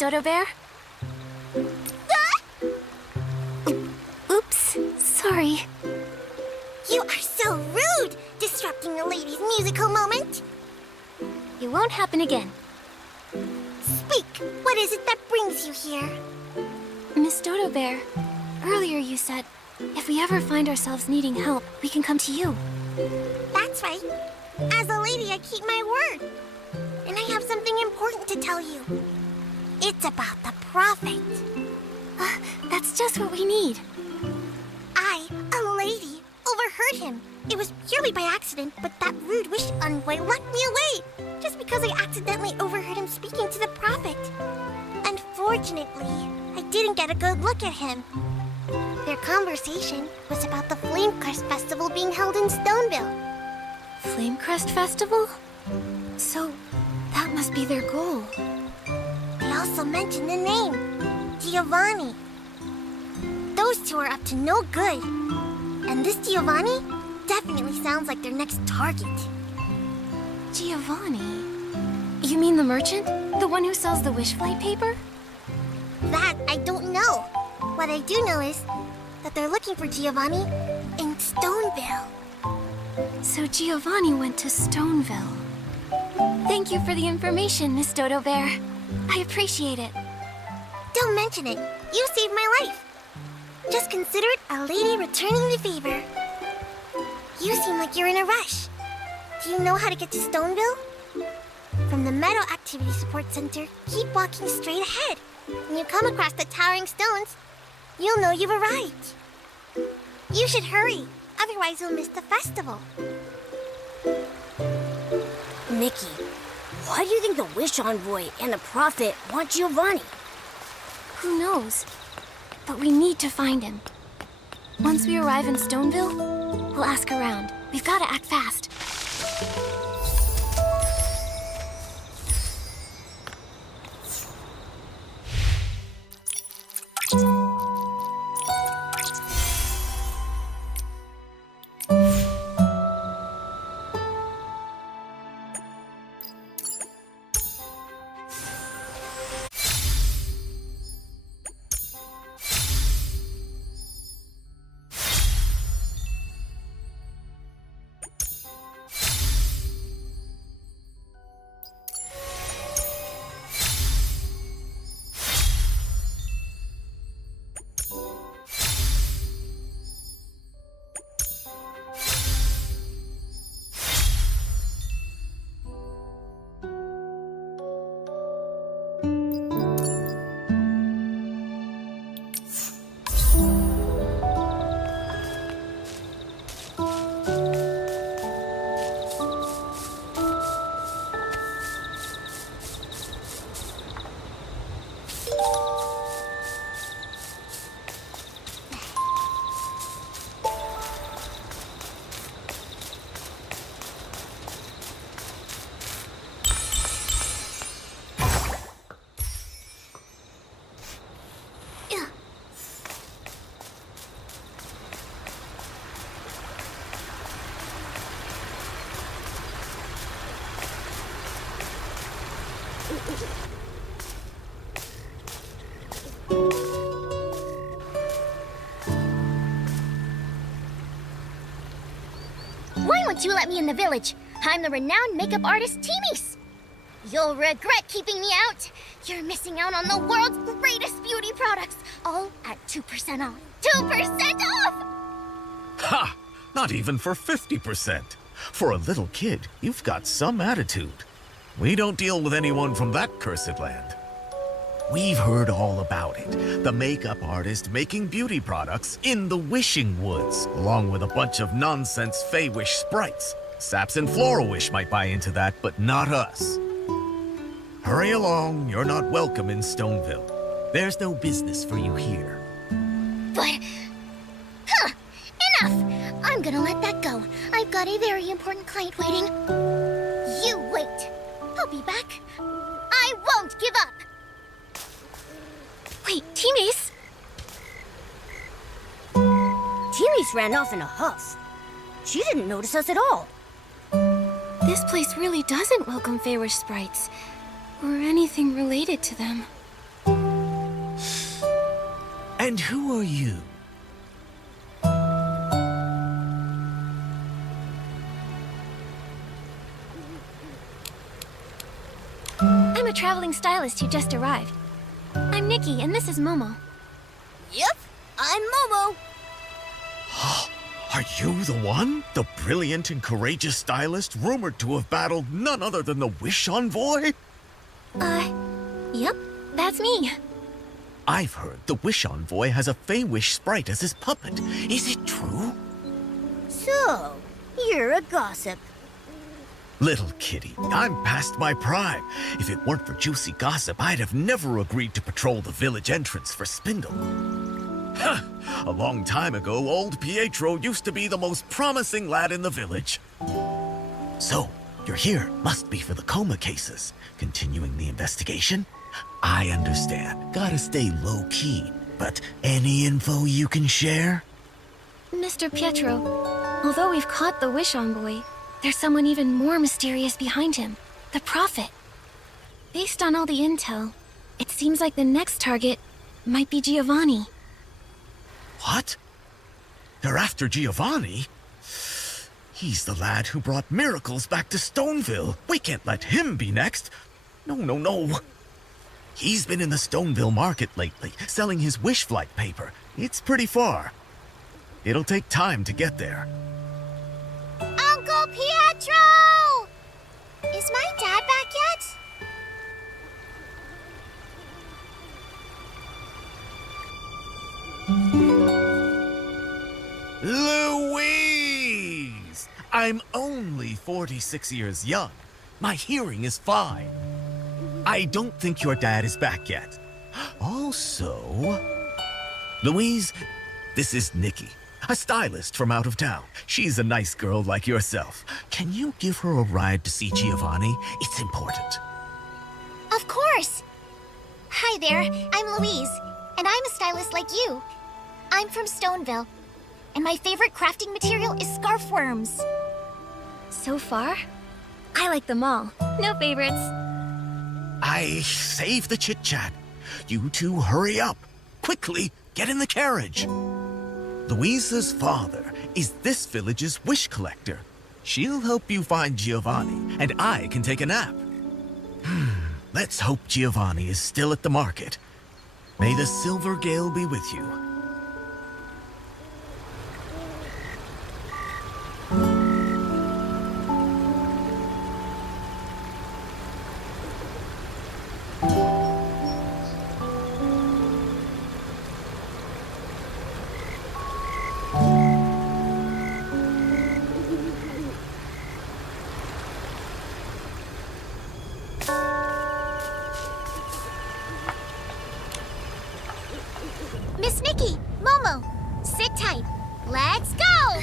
Dodo Bear? Oops, sorry. You are so rude, disrupting the lady's musical moment. It won't happen again. Speak. What is it that brings you here? Miss Dodo Bear, earlier you said, if we ever find ourselves needing help, we can come to you. That's right. As a lady, I keep my word. And I have something important to tell you. It's about the prophet. That's just what we need. I, a lady, overheard him. It was purely by accident, but that rude wish envoy locked me away. Just because I accidentally overheard him speaking to the prophet. Unfortunately, I didn't get a good look at him. Their conversation was about the Flamecrest Festival being held in Stoneville. Flamecrest Festival? So, that must be their goal. They also mentioned the name, Giovanni. Those two are up to no good. And this Giovanni definitely sounds like their next target. Giovanni? You mean the merchant? The one who sells the wish flight paper? That I don't know. What I do know is that they're looking for Giovanni in Stoneville. So Giovanni went to Stoneville. Thank you for the information, Miss Dodo Bear. I appreciate it. Don't mention it. You saved my life. Just consider it a lady returning the favor. You seem like you're in a rush. Do you know how to get to Stoneville? From the Meadow Activity Support Center, keep walking straight ahead. When you come across the towering stones, you'll know you've arrived. You should hurry, otherwise you'll miss the festival. Nikki, why do you think the Wish Envoy and the Prophet want Giovanni? Who knows? But we need to find him. Once we arrive in Stoneville, we'll ask around. We've got to act fast. Why won't you let me in the village? I'm the renowned makeup artist Timis. You'll regret keeping me out. You're missing out on the world's greatest beauty products, all at 2% off. 2% off! Ha! Not even for 50%. For a little kid, you've got some attitude. We don't deal with anyone from that cursed land. We've heard all about it. The makeup artist making beauty products in the Wishing Woods, along with a bunch of nonsense Fey-Wish sprites. Saps and Flora-Wish might buy into that, but not us. Hurry along, you're not welcome in Stoneville. There's no business for you here. But... enough! I'm gonna let that go. I've got a very important client waiting. You wait. I'll be back. I won't give up! Wait, Timis! Timis ran off in a huff. She didn't notice us at all. This place really doesn't welcome Fey-Wish sprites, or anything related to them. And who are you? I'm a traveling stylist who just arrived. I'm Nikki, and this is Momo. Yep, I'm Momo. Are you the one? The brilliant and courageous stylist rumored to have battled none other than the Wish Envoy? Yep, that's me. I've heard the Wish Envoy has a Fey-Wish sprite as his puppet. Is it true? So, you're a gossip. Little kitty, I'm past my prime. If it weren't for juicy gossip, I'd have never agreed to patrol the village entrance for Spindle. Huh. A long time ago, old Pietro used to be the most promising lad in the village. So, you're here must be for the coma cases. Continuing the investigation? I understand. Gotta stay low-key. But any info you can share? Mr. Pietro, although we've caught the Wish Envoy, there's someone even more mysterious behind him. The Prophet. Based on all the intel, it seems like the next target might be Giovanni. What? They're after Giovanni? He's the lad who brought miracles back to Stoneville. We can't let him be next. No. He's been in the Stoneville market lately, selling his wish flight paper. It's pretty far. It'll take time to get there. Uncle Pietro! Is my dad back yet? Louise! I'm only 46 years young. My hearing is fine. I don't think your dad is back yet. Also, Louise, this is Nikki, a stylist from out of town. She's a nice girl like yourself. Can you give her a ride to see Giovanni? It's important. Of course! Hi there, I'm Louise, and I'm a stylist like you. I'm from Stoneville, and my favorite crafting material is scarf worms. So far, I like them all. No favorites. I save the chit-chat. You two hurry up. Quickly, get in the carriage. Louisa's father is this village's wish collector. She'll help you find Giovanni, and I can take a nap. Let's hope Giovanni is still at the market. May the Silver Gale be with you. Miss Nikki, Momo, sit tight. Let's go!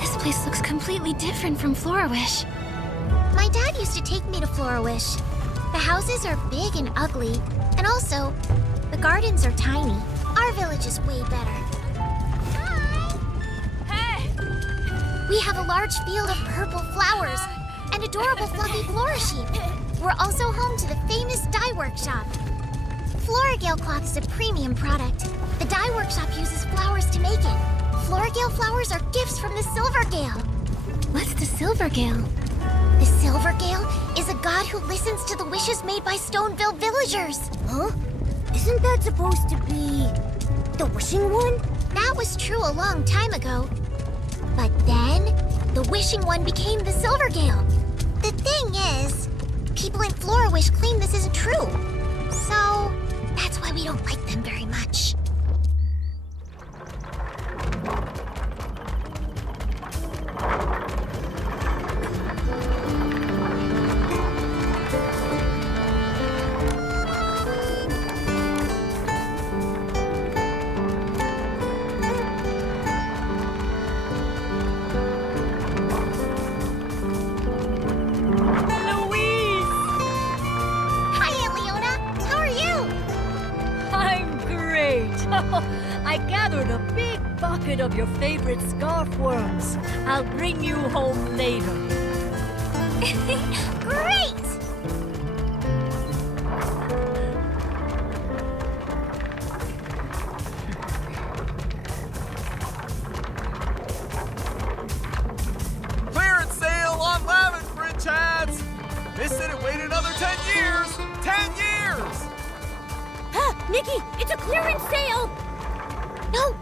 This place looks completely different from Florawish. My dad used to take me to Florawish. The houses are big and ugly, and also, the gardens are tiny. Our village is way better. Hey! We have a large field of purple flowers and adorable fluffy flora sheep. We're also home to the famous dye workshop. Floragale cloth is a premium product. The dye workshop uses flowers to make it. Floragale flowers are gifts from the Silvergale. What's the Silver Gale? The Silvergale is a god who listens to the wishes made by Stoneville villagers. Huh? Isn't that supposed to be the wishing one? That was true a long time ago. But then, the wishing one became the Silvergale. The thing is, people in Florawish claim this isn't true. So, that's why we don't like them very much. Hi, Leona. How are you? I'm great. I gathered a big bucket of your favorite scarf worms. I'll bring you home later. Great!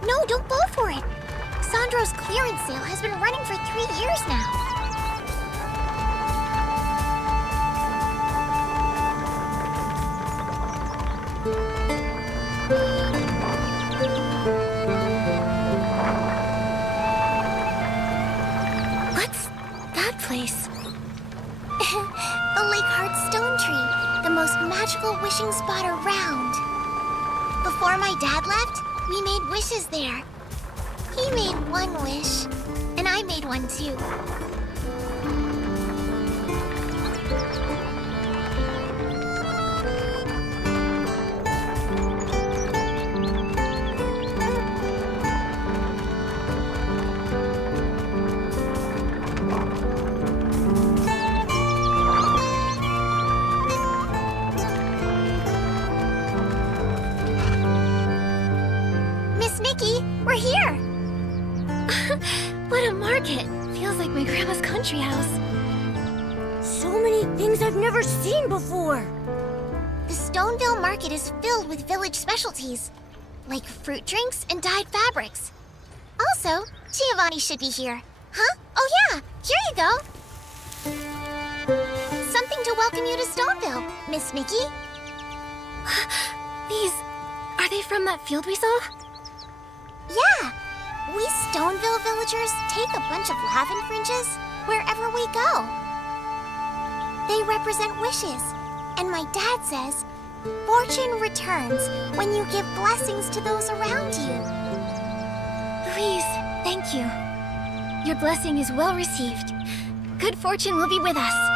No, don't go for it. Sandro's clearance sale has been running for 3 years now. What's that place? The Lake Heart Stone Tree, the most magical wishing spot around. Before my dad left, we made wishes there. He made one wish, and I made one too. Miss Nikki, we're here! What a market! Feels like my grandma's country house. So many things I've never seen before. The Stoneville market is filled with village specialties, like fruit drinks and dyed fabrics. Also, Giovanni should be here. Huh? Oh yeah, here you go. Something to welcome you to Stoneville, Miss Nikki. These... are they from that field we saw? Yeah, we Stoneville villagers take a bunch of lavin fringes wherever we go. They represent wishes, and my dad says, fortune returns when you give blessings to those around you. Louise, thank you. Your blessing is well received. Good fortune will be with us.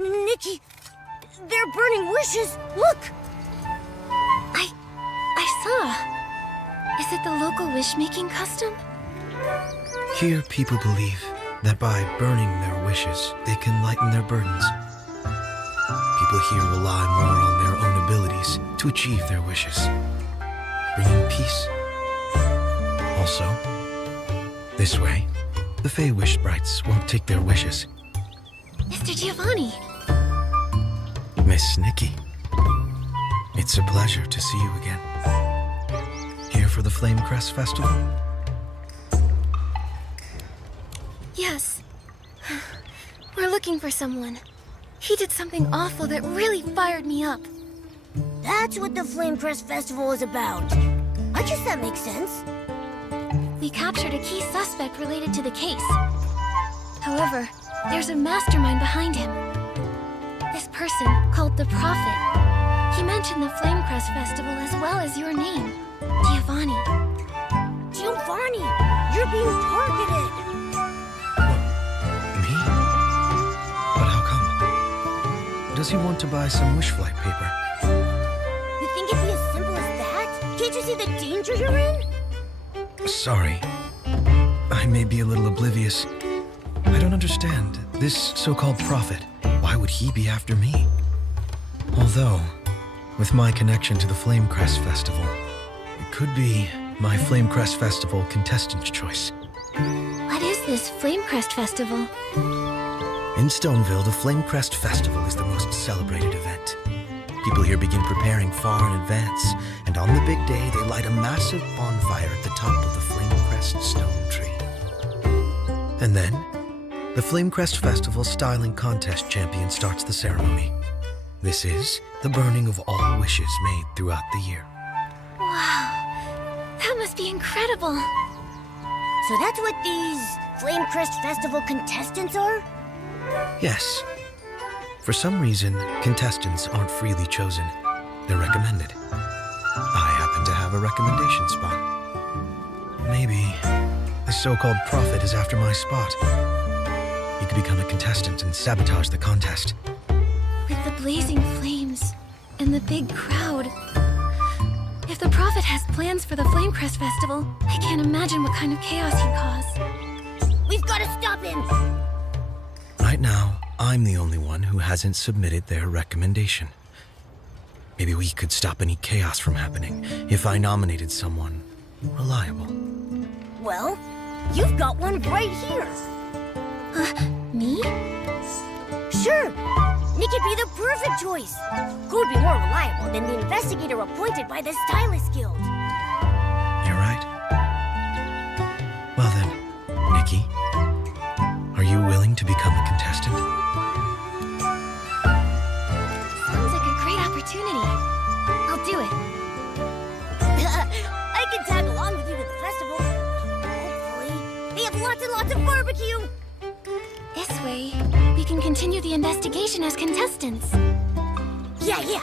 Nikki, they're burning wishes. Look! I saw. Is it the local wish-making custom? Here, people believe that by burning their wishes, they can lighten their burdens. People here rely more on their own abilities to achieve their wishes, bringing peace. Also, this way, the Fey Wish Sprites won't take their wishes. Mr. Giovanni. Miss Nikki, it's a pleasure to see you again. Here for for the Flamecrest Festival? Yes. We're looking for someone. He did something awful that really fired me up. That's what the Flamecrest Festival is about. I guess that makes sense. We captured a key suspect related to the case. However, there's a mastermind behind him. This person, called the Prophet. He mentioned the Flamecrest Festival as well as your name, Giovanni. Giovanni, you're being targeted. Me? But how come? Does he want to buy some wish flight paper? You think it'd be as simple as that? Can't you see the danger you're in? Sorry. I may be a little oblivious. I don't understand. This so-called prophet, why would he be after me? Although, with my connection to the Flamecrest Festival, it could be my Flamecrest Festival contestant choice. What is this Flamecrest Festival? In Stoneville, the Flamecrest Festival is the most celebrated event. People here begin preparing far in advance, and on the big day, they light a massive bonfire at the top of the Flamecrest stone tree. And then, the Flamecrest Festival Styling Contest champion starts the ceremony. This is the burning of all wishes made throughout the year. Wow, that must be incredible. So that's what these Flamecrest Festival contestants are? Yes. For some reason, contestants aren't freely chosen. They're recommended. I happen to have a recommendation spot. Maybe the so-called prophet is after my spot. He could become a contestant and sabotage the contest. With the blazing flames and the big crowd. If the prophet has plans for the Flamecrest Festival, I can't imagine what kind of chaos he'd cause. We've got to stop him! Right now, I'm the only one who hasn't submitted their recommendation. Maybe we could stop any chaos from happening if I nominated someone reliable. Well, you've got one right here. Me? Sure. Nikki'd be the perfect choice. Who'd be more reliable than the investigator appointed by the Stylist Guild? You're right. Well then, Nikki, are you willing to become a contestant? Sounds like a great opportunity. I'll do it. I can tag along with you to the festival. Hopefully, they have lots and lots of barbecue. This way, we can continue the investigation as contestants. Yeah.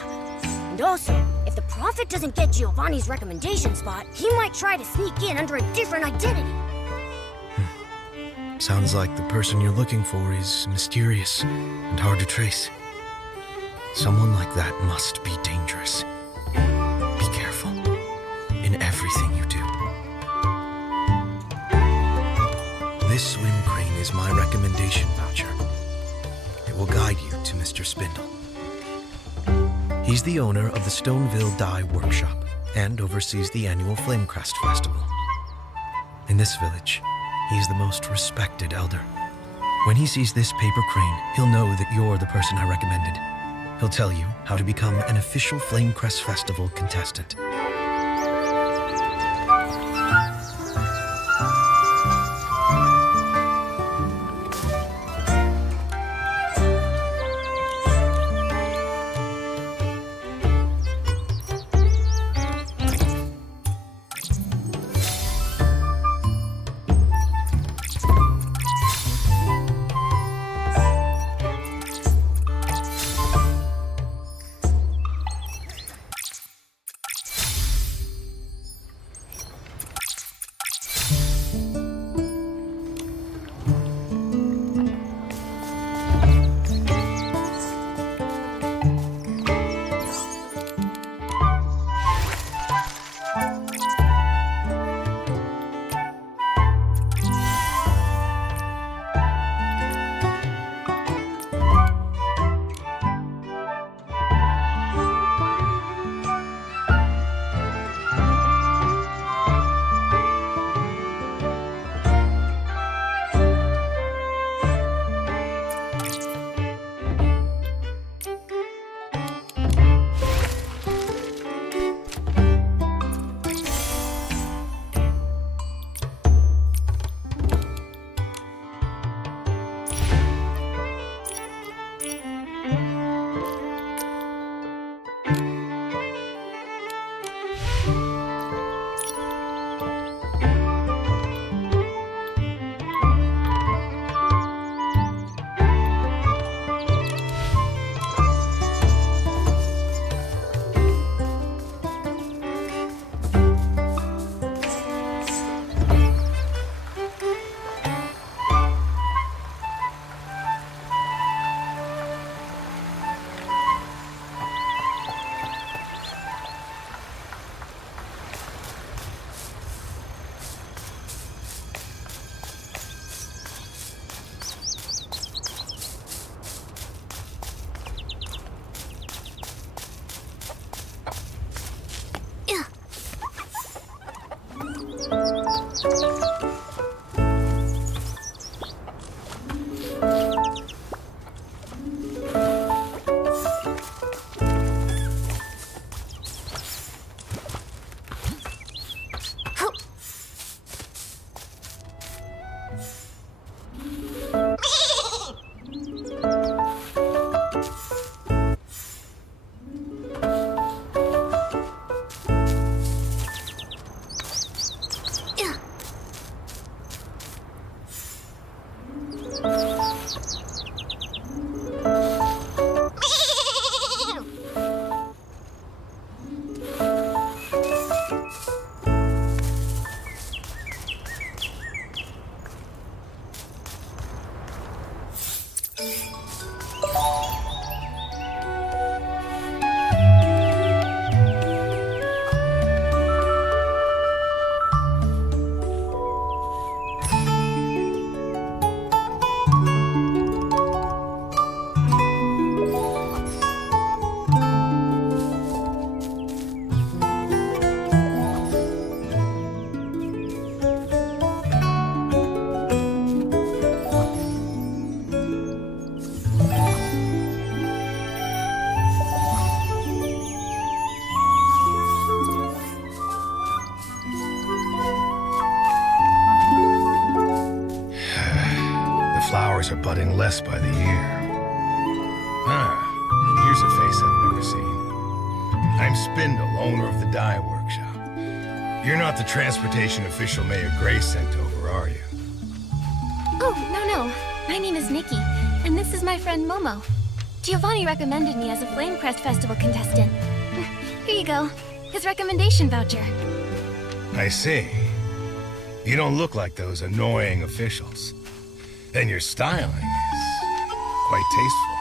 And also, if the prophet doesn't get Giovanni's recommendation spot, he might try to sneak in under a different identity. Sounds like the person you're looking for is mysterious and hard to trace. Someone like that must be dangerous. Be careful in everything you do. This swim crane is my recommendation voucher. It will guide you to Mr. Spindle. He's the owner of the Stoneville Dye Workshop and oversees the annual Flamecrest Festival. In this village, he is the most respected elder. When he sees this paper crane, he'll know that you're the person I recommended. He'll tell you how to become an official Flamecrest Festival contestant. flowers are budding less by the year. Here's a face I've never seen. I'm Spindle, owner of the dye workshop. You're not the transportation official Mayor Gray sent over, are you? Oh, no. My name is Nikki, and this is my friend Momo. Giovanni recommended me as a Flamecrest Festival contestant. Here you go. His recommendation voucher. I see. You don't look like those annoying officials. And your styling is quite tasteful.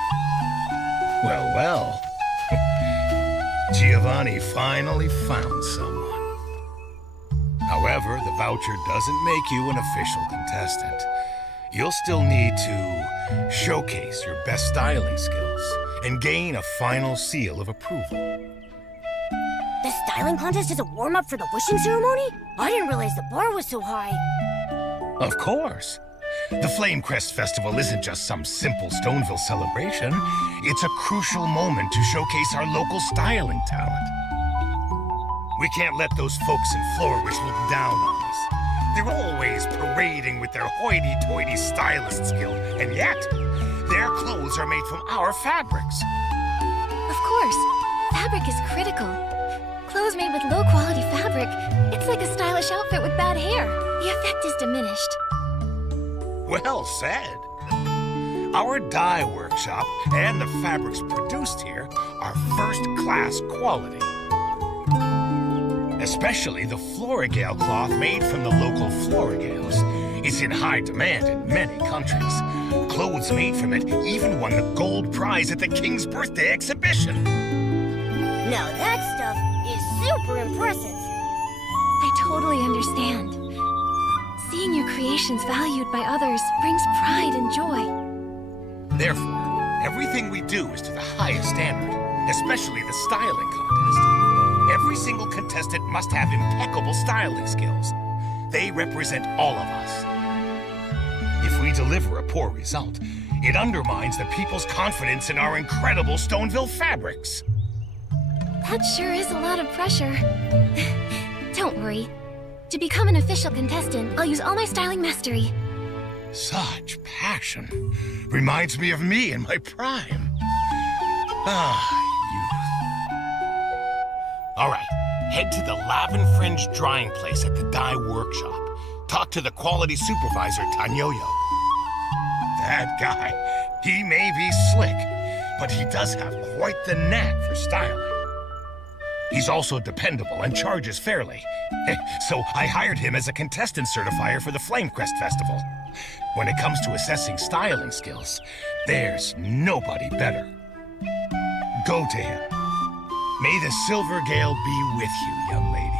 Well. Giovanni finally found someone. However, the voucher doesn't make you an official contestant. You'll still need to showcase your best styling skills and gain a final seal of approval. The styling contest is a warm-up for the wishing ceremony? I didn't realize the bar was so high. Of course. The Flamecrest Festival isn't just some simple Stoneville celebration. It's a crucial moment to showcase our local styling talent. We can't let those folks in Flourish look down on us. They're always parading with their hoity-toity stylist skill, and yet, their clothes are made from our fabrics. Of course. Fabric is critical. Clothes made with low-quality fabric, it's like a stylish outfit with bad hair. The effect is diminished. Well said. Our dye workshop and the fabrics produced here are first-class quality. Especially the Florigale cloth made from the local Florigales. It's in high demand in many countries. Clothes made from it even won the gold prize at the King's Birthday exhibition. Now that stuff is super impressive. I totally understand. Seeing your creations valued by others brings pride and joy. Therefore, everything we do is to the highest standard, especially the styling contest. Every single contestant must have impeccable styling skills. They represent all of us. If we deliver a poor result, it undermines the people's confidence in our incredible Stoneville fabrics. That sure is a lot of pressure. Don't worry. To become an official contestant, I'll use all my styling mastery. Such passion. Reminds me of me in my prime. All right, head to the Lavin Fringe drying place at the dye workshop. Talk to the quality supervisor, Tanyoyo. That guy, he may be slick, but he does have quite the knack for styling. He's also dependable and charges fairly. So I hired him as a contestant certifier for the Flamecrest Festival. When it comes to assessing styling skills, there's nobody better. Go to him. May the Silver Gale be with you, young lady.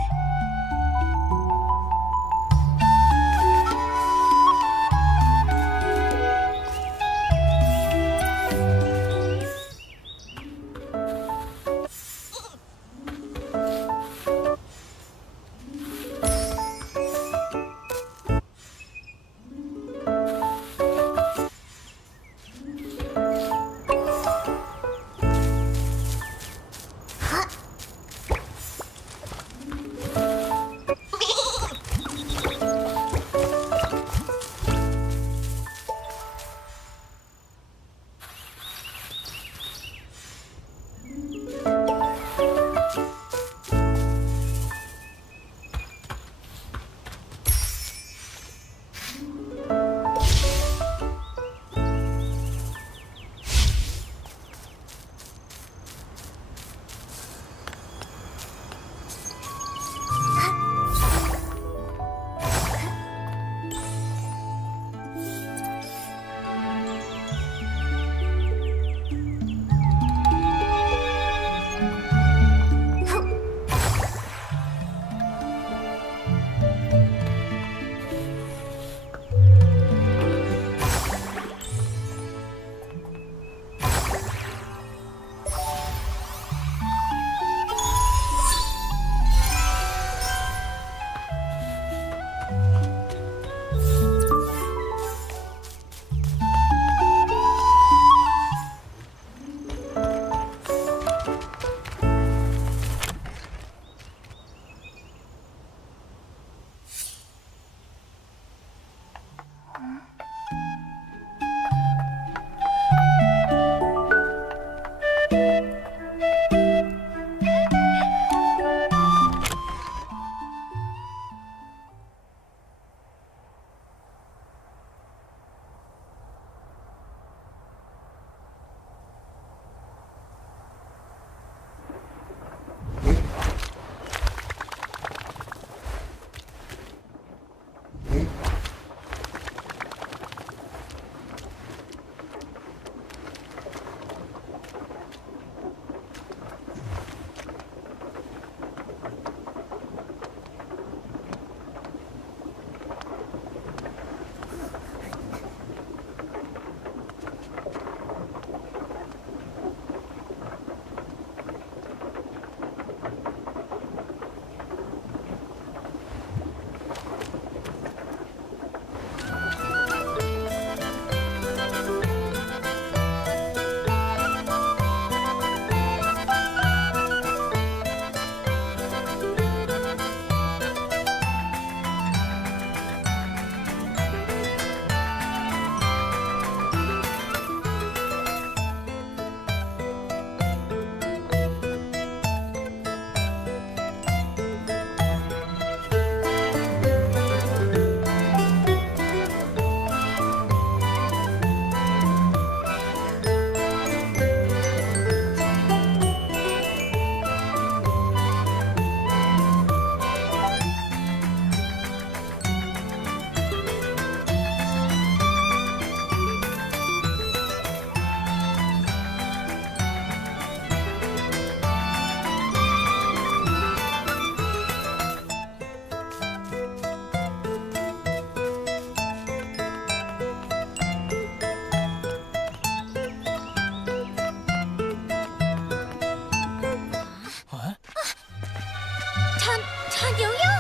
Tanyo-yo?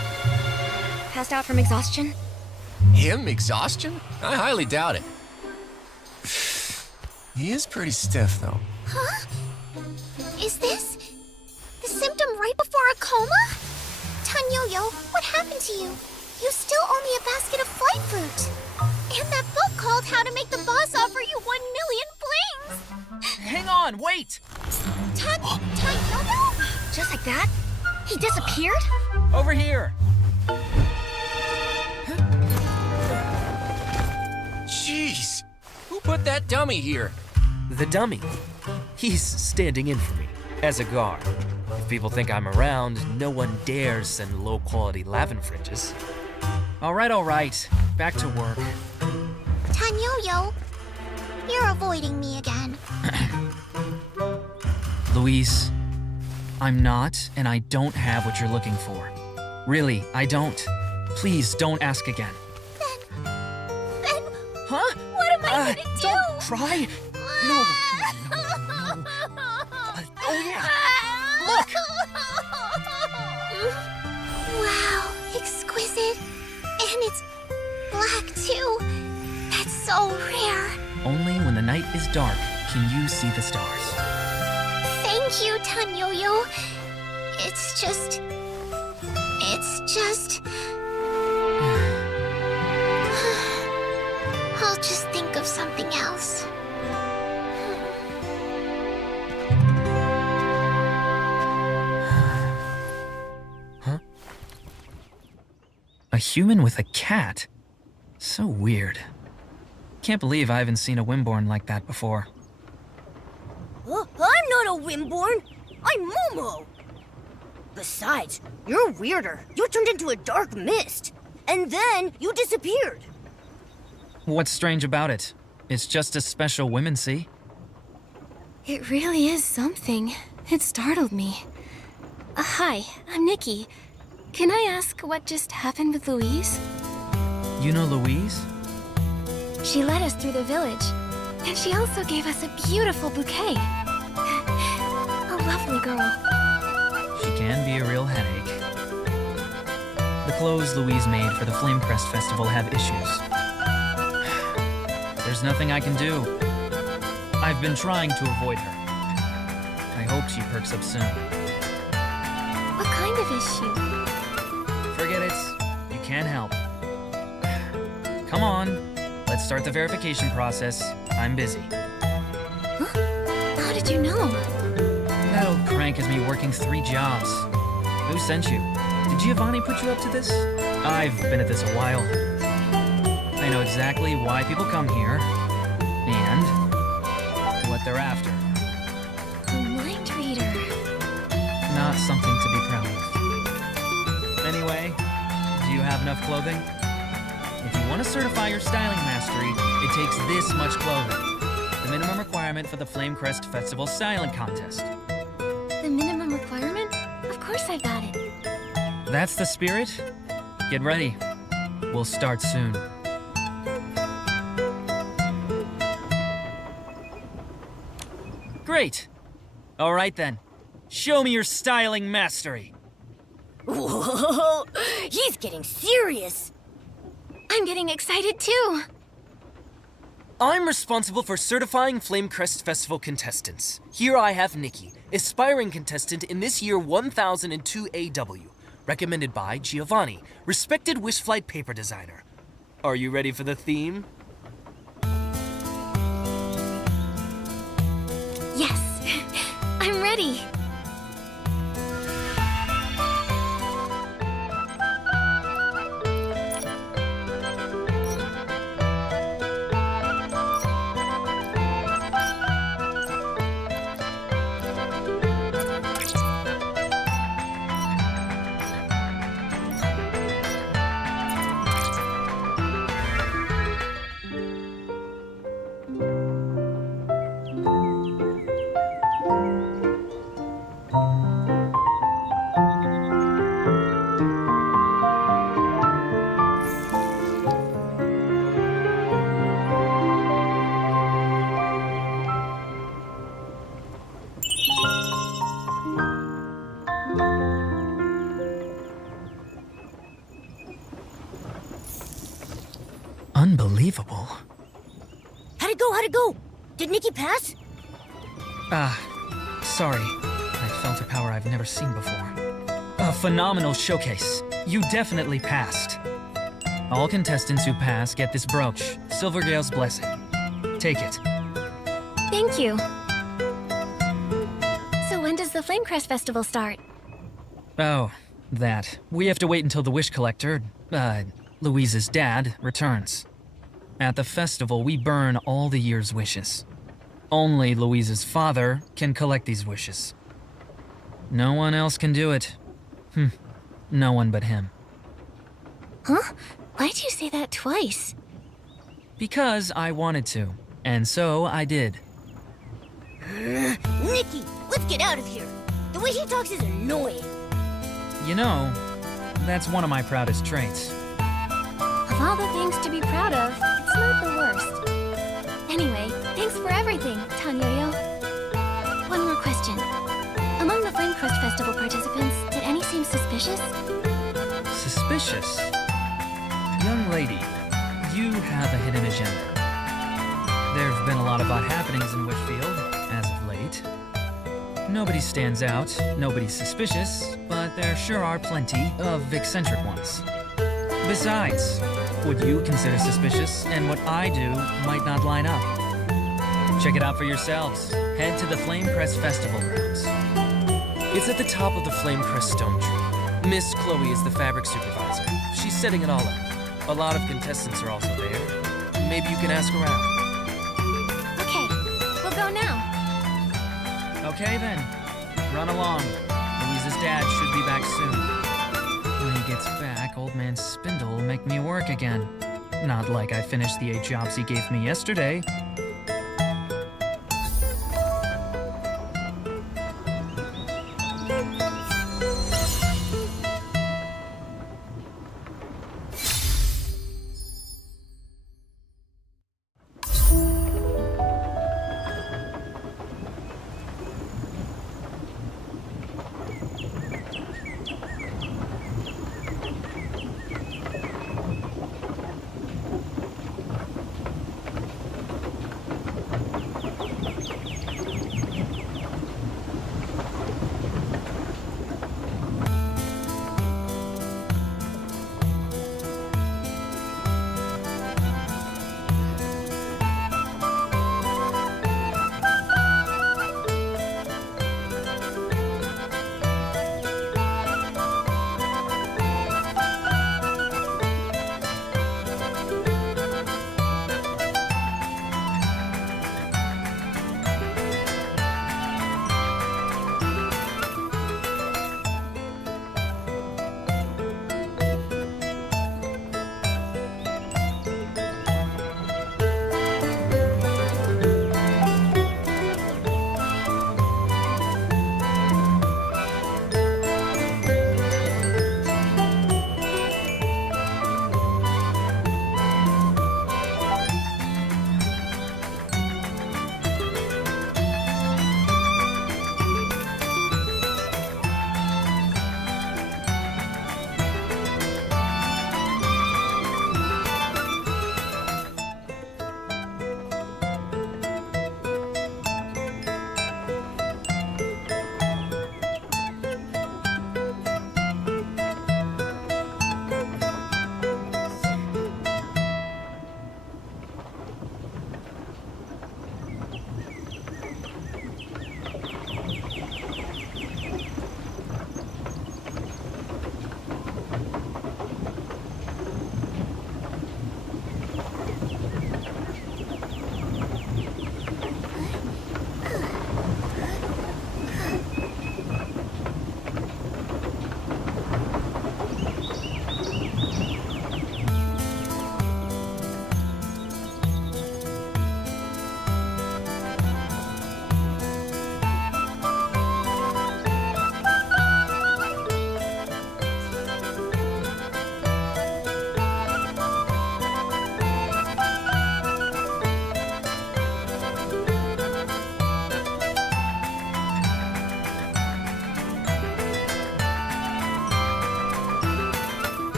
Passed out from exhaustion? Him? Exhaustion? I highly doubt it. He is pretty stiff, though. Huh? Is this the symptom right before a coma? Tanyo-yo, what happened to you? You still owe me a basket of flight fruit. And that book called How to Make the Boss Offer You 1,000,000 flings. Hang on, wait! Tanyo-yo? Just like that? He disappeared? Over here! Jeez! Who put that dummy here? The dummy. He's standing in for me, as a guard. If people think I'm around, no one dares send low-quality lavin fringes. All right. Back to work. Tanyo-yo, you're avoiding me again. Louise, I'm not, and I don't have what you're looking for. Really, I don't. Please don't ask again. Then, Huh? what am I gonna do? Don't cry. No. Oh yeah. Look. Wow, exquisite. And it's black too. That's so rare. Only when the night is dark can you see the stars. Thank you, Tanyo-yo. It's just... I'll just think of something else. Huh? A human with a cat? So weird. Can't believe I haven't seen a Wimborn like that before. I'm not a Wimborn. I'm Momo. Besides, you're weirder. You turned into a dark mist. And then you disappeared. What's strange about it? It's just a special women see. It really is something. It startled me. Hi, I'm Nikki. Can I ask what just happened with Louise? You know Louise? She led us through the village, and she also gave us a beautiful bouquet. A lovely girl. She can be a real headache. The clothes Louise made for the Flamecrest Festival have issues. There's nothing I can do. I've been trying to avoid her. I hope she perks up soon. What kind of issue? Forget it. You can't help. Come on. Let's start the verification process. I'm busy. How did you know? That old crank has me working 3 jobs. Who sent you? Did Giovanni put you up to this? I've been at this a while. I know exactly why people come here, and what they're after. A mind reader. Not something to be proud of. Anyway, do you have enough clothing? If you want to certify your styling mastery, it takes this much clothing. The minimum requirement for the Flamecrest Festival Styling Contest. The minimum requirement? Of course I got it. That's the spirit? Get ready. We'll start soon. Great. All right then. Show me your styling mastery. Whoa, he's getting serious. I'm getting excited too. I'm responsible for certifying Flamecrest Festival contestants. Here I have Nikki, aspiring contestant in this year 1002 AW, recommended by Giovanni, respected Wishflight paper designer. Are you ready for the theme? Yes, I'm ready. Unbelievable. How'd it go? How'd it go? Did Nikki pass? Sorry. I felt a power I've never seen before. A phenomenal showcase. You definitely passed. All contestants who pass get this brooch, Silvergale's blessing. Take it. Thank you. So when does the Flamecrest Festival start? Oh, that. We have to wait until the wish collector, Louise's dad, returns. At the festival, we burn all the year's wishes. Only Louise's father can collect these wishes. No one else can do it. No one but him. Huh? Why'd you say that twice? Because I wanted to, and so I did. Nikki, let's get out of here. The way he talks is annoying. You know, that's one of my proudest traits. Of all the things to be proud of, it's not the worst. Anyway, thanks for everything, Tanyoyo. One more question. Among the Flamecrest Festival participants, did any seem suspicious? Suspicious? Young lady, you have a hidden agenda. There have been a lot of odd happenings in Witchfield, as of late. Nobody stands out, nobody's suspicious, but there sure are plenty of eccentric ones. Besides, what you consider suspicious and what I do might not line up. Check it out for yourselves. Head to the Flamecrest Festival grounds. It's at the top of the Flamecrest stone tree. Miss Chloe is the fabric supervisor. She's setting it all up. A lot of contestants are also there. Maybe you can ask around. Okay, we'll go now. Okay then, run along. Louise's dad should be back soon. When he gets back, Old Man Spindle will make me work again. Not like I finished the 8 jobs he gave me yesterday.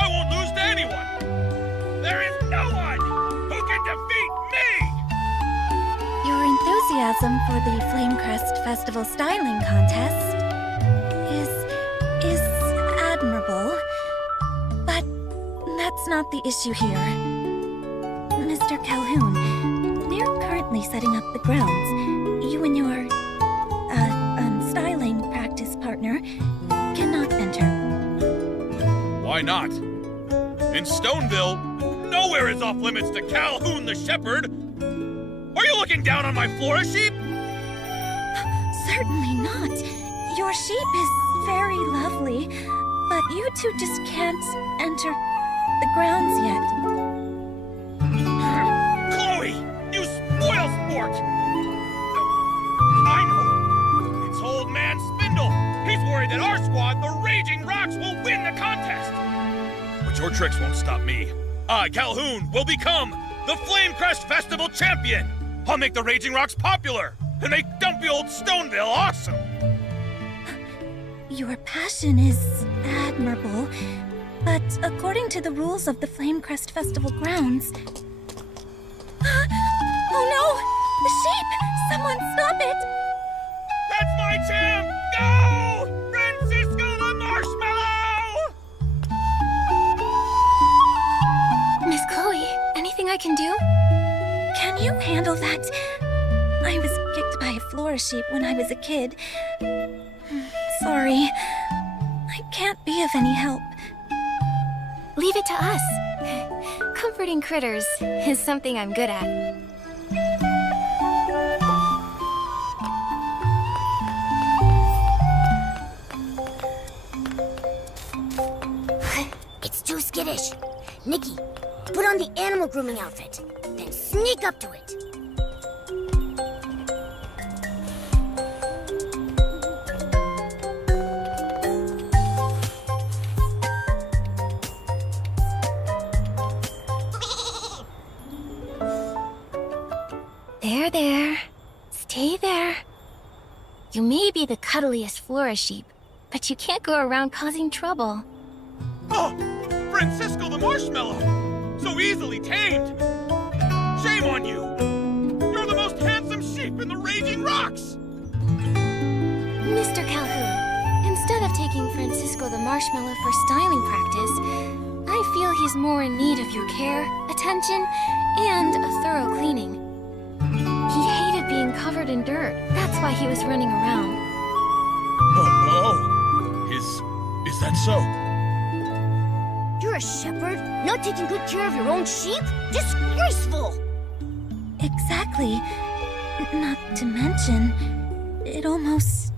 I won't lose to anyone! There is no one who can defeat me! Your enthusiasm for the Flamecrest Festival Styling Contest is admirable, but that's not the issue here. Mr. Calhoun, we're currently setting up the grounds. You and your, styling practice partner cannot enter. Why not? In Stoneville, nowhere is off limits to Calhoun the Shepherd. Are you looking down on my Flora sheep? Certainly not. Your sheep is very lovely, but you two just can't enter the grounds yet. Chloe, you spoil sport! I know. It's old man Spindle. He's worried that our squad, the Raging Rocks, will win the contest. But your tricks won't stop me. I, Calhoun, will become the Flamecrest Festival champion. I'll make the Raging Rocks popular and make dumpy old Stoneville awesome. Your passion is admirable, but according to the rules of the Flamecrest Festival grounds... Oh no! The sheep! Someone stop it! That's my champ! Go! Francisco the Marshmallow! I can do? Can you handle that? I was kicked by a flora sheep when I was a kid. Sorry. I can't be of any help. Leave it to us. Comforting critters is something I'm good at. It's too skittish. Nikki, put on the animal grooming outfit, then sneak up to it. There. Stay there. You may be the cuddliest flora sheep, but you can't go around causing trouble. Oh, Francisco the Marshmallow! So easily tamed! Shame on you! You're the most handsome sheep in the Raging Rocks! Mr. Calhoun, instead of taking Francisco the Marshmallow for styling practice, I feel he's more in need of your care, attention, and a thorough cleaning. He hated being covered in dirt. That's why he was running around. Is that so? You're a shepherd, not taking good care of your own sheep? Disgraceful! Exactly. Not to mention, it almost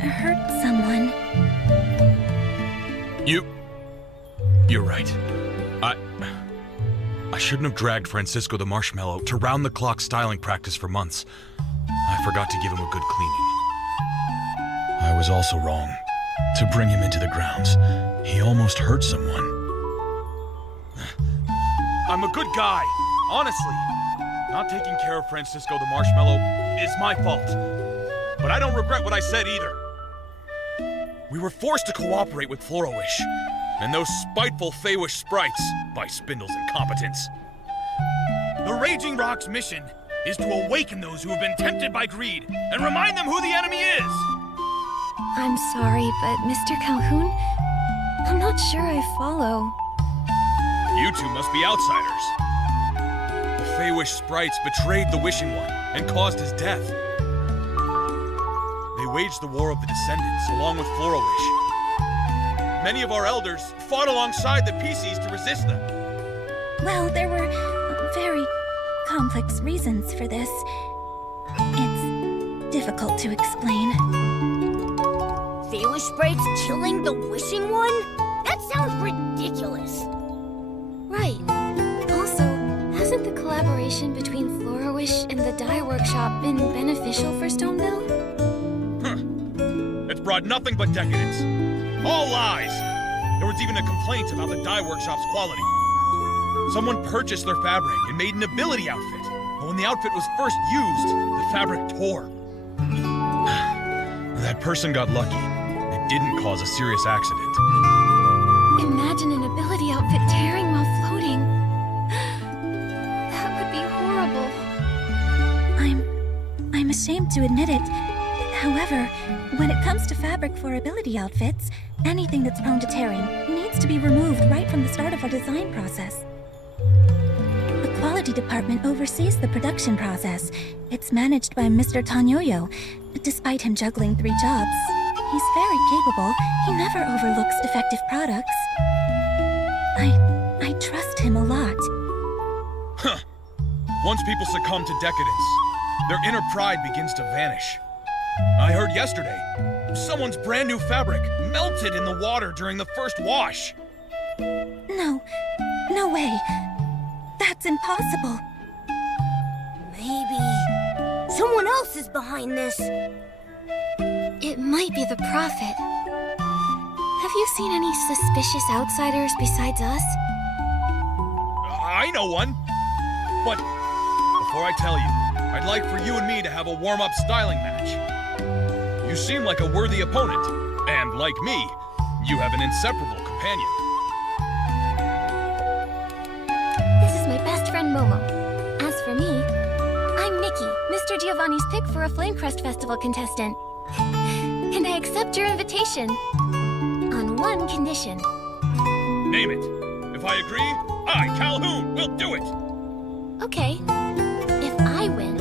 hurt someone. You're right. I shouldn't have dragged Francisco the Marshmallow to round-the-clock styling practice for months. I forgot to give him a good cleaning. I was also wrong to bring him into the grounds. He almost hurt someone. I'm a good guy, honestly. Not taking care of Francisco the Marshmallow is my fault. But I don't regret what I said either. We were forced to cooperate with Florowish and those spiteful Feywish sprites by Spindle's incompetence. The Raging Rock's mission is to awaken those who have been tempted by greed and remind them who the enemy is. I'm sorry, but Mr. Calhoun, I'm not sure I follow. You two must be outsiders. The Feywish sprites betrayed the Wishing One and caused his death. They waged the War of the Descendants along with Florowish. Many of our elders fought alongside the PCs to resist them. Well, there were very complex reasons for this. It's difficult to explain. Feywish sprites killing the Wishing One? That sounds ridiculous. Right. Also, hasn't the collaboration between Florowish and the Dye Workshop been beneficial for Stoneville? It's brought nothing but decadence. All lies. There was even a complaint about the Dye Workshop's quality. Someone purchased their fabric and made an ability outfit. But when the outfit was first used, the fabric tore. That person got lucky. It didn't cause a serious accident. Imagine an ability outfit tearing while floating. That would be horrible. I'm ashamed to admit it. However, when it comes to fabric for ability outfits, anything that's prone to tearing needs to be removed right from the start of our design process. The quality department oversees the production process. It's managed by Mr. Tanyoyo. Despite him juggling 3 jobs, he's very capable. He never overlooks defective products. I trust him a lot. Huh. Once people succumb to decadence, their inner pride begins to vanish. I heard yesterday, someone's brand new fabric melted in the water during the first wash. No way. That's impossible. Maybe someone else is behind this. It might be the Prophet. Have you seen any suspicious outsiders besides us? I know one. But before I tell you, I'd like for you and me to have a warm-up styling match. You seem like a worthy opponent, and like me, you have an inseparable companion. This is my best friend Momo. As for me, I'm Nikki, Mr. Giovanni's pick for a Flamecrest Festival contestant. And I accept your invitation. On one condition. Name it. If I agree, I, Calhoun, will do it. Okay. If I win,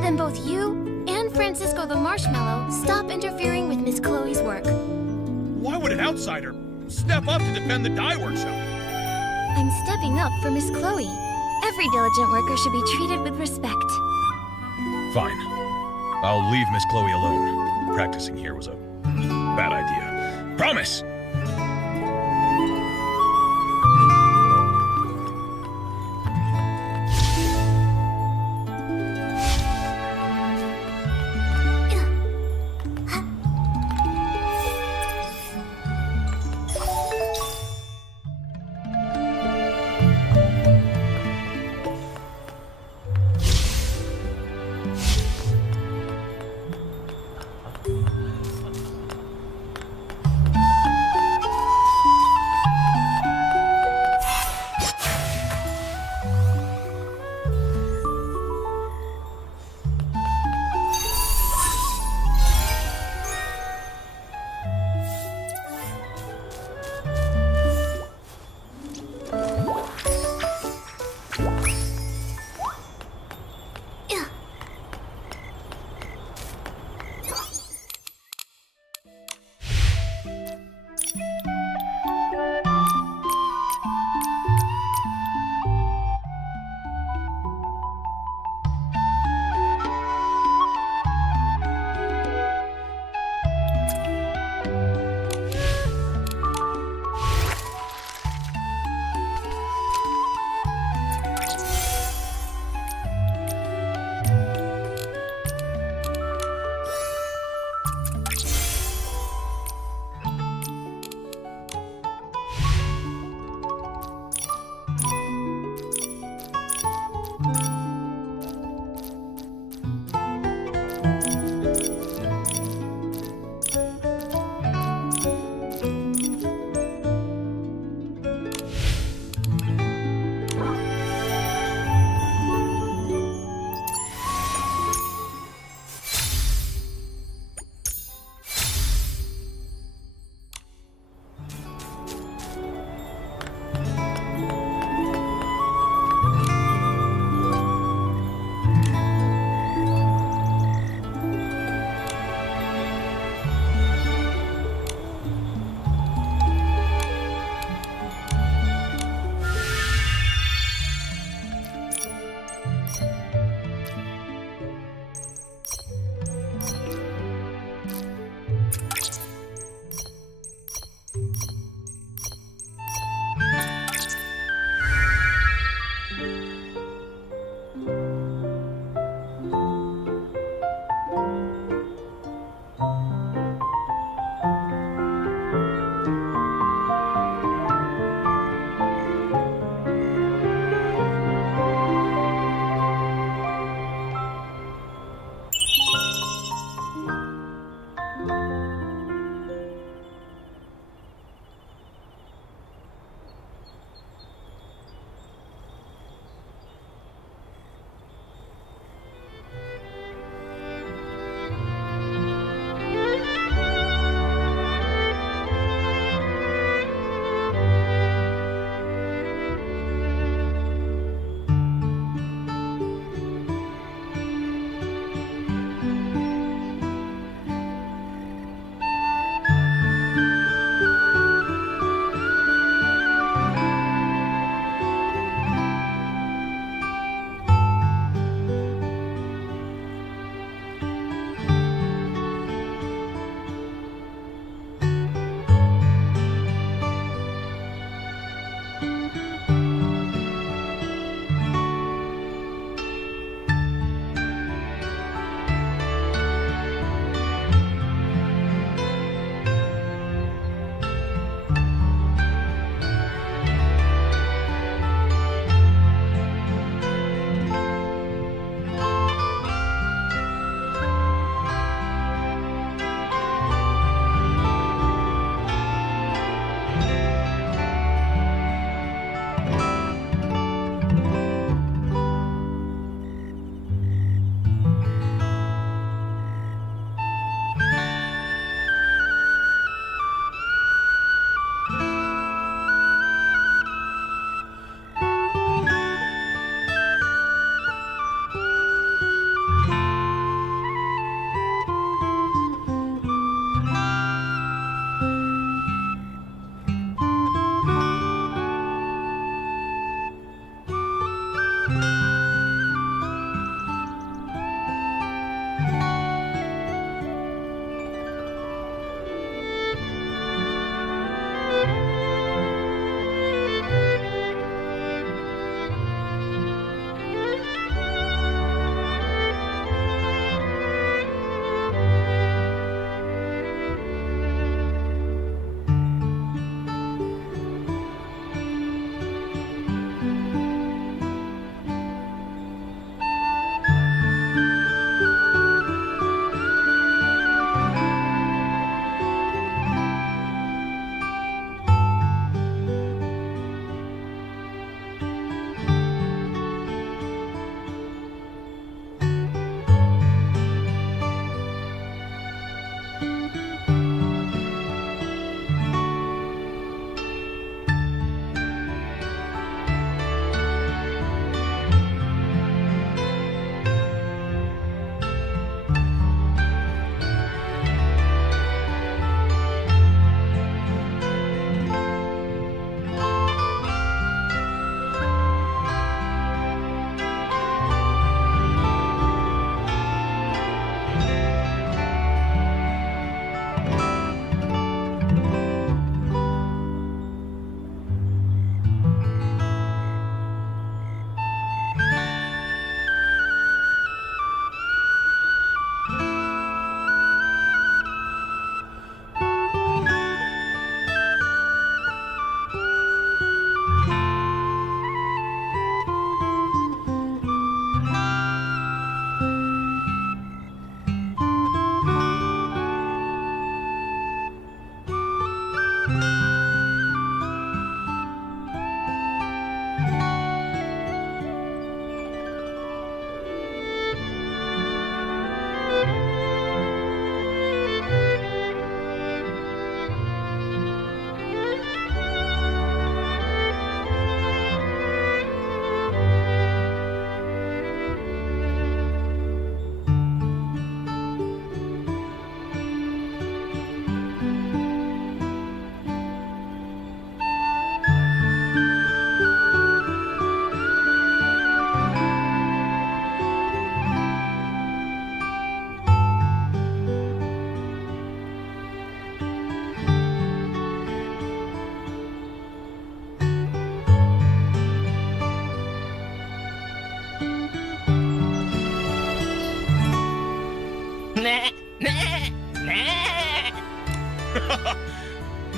then both you and Francisco the Marshmallow stop interfering with Miss Chloe's work. Why would an outsider step up to defend the dye workshop? I'm stepping up for Miss Chloe. Every diligent worker should be treated with respect. Fine. I'll leave Miss Chloe alone. Practicing here was a bad idea. Promise!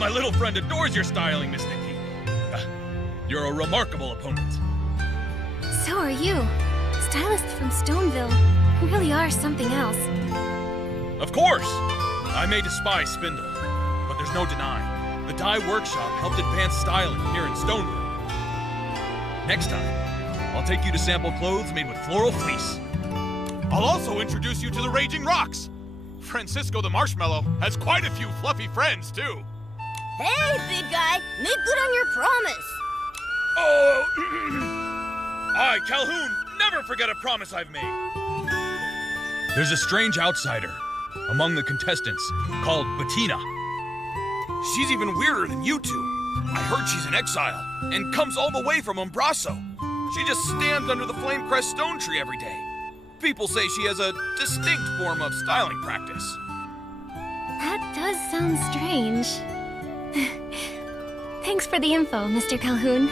My little friend adores your styling, Miss Nikki. You're a remarkable opponent. So are you. Stylists from Stoneville really are something else. Of course! I may despise Spindle, but there's no denying. The dye workshop helped advance styling here in Stoneville. Next time, I'll take you to sample clothes made with floral fleece. I'll also introduce you to the Raging Rocks. Francisco the Marshmallow has quite a few fluffy friends, too. Hey, big guy, make good on your promise. Oh, I, Calhoun, never forget a promise I've made. There's a strange outsider among the contestants called Bettina. She's even weirder than you two. I heard she's in exile and comes all the way from Umbraso. She just stands under the Flamecrest stone tree every day. People say she has a distinct form of styling practice. That does sound strange. Thanks for the info, Mr. Calhoun.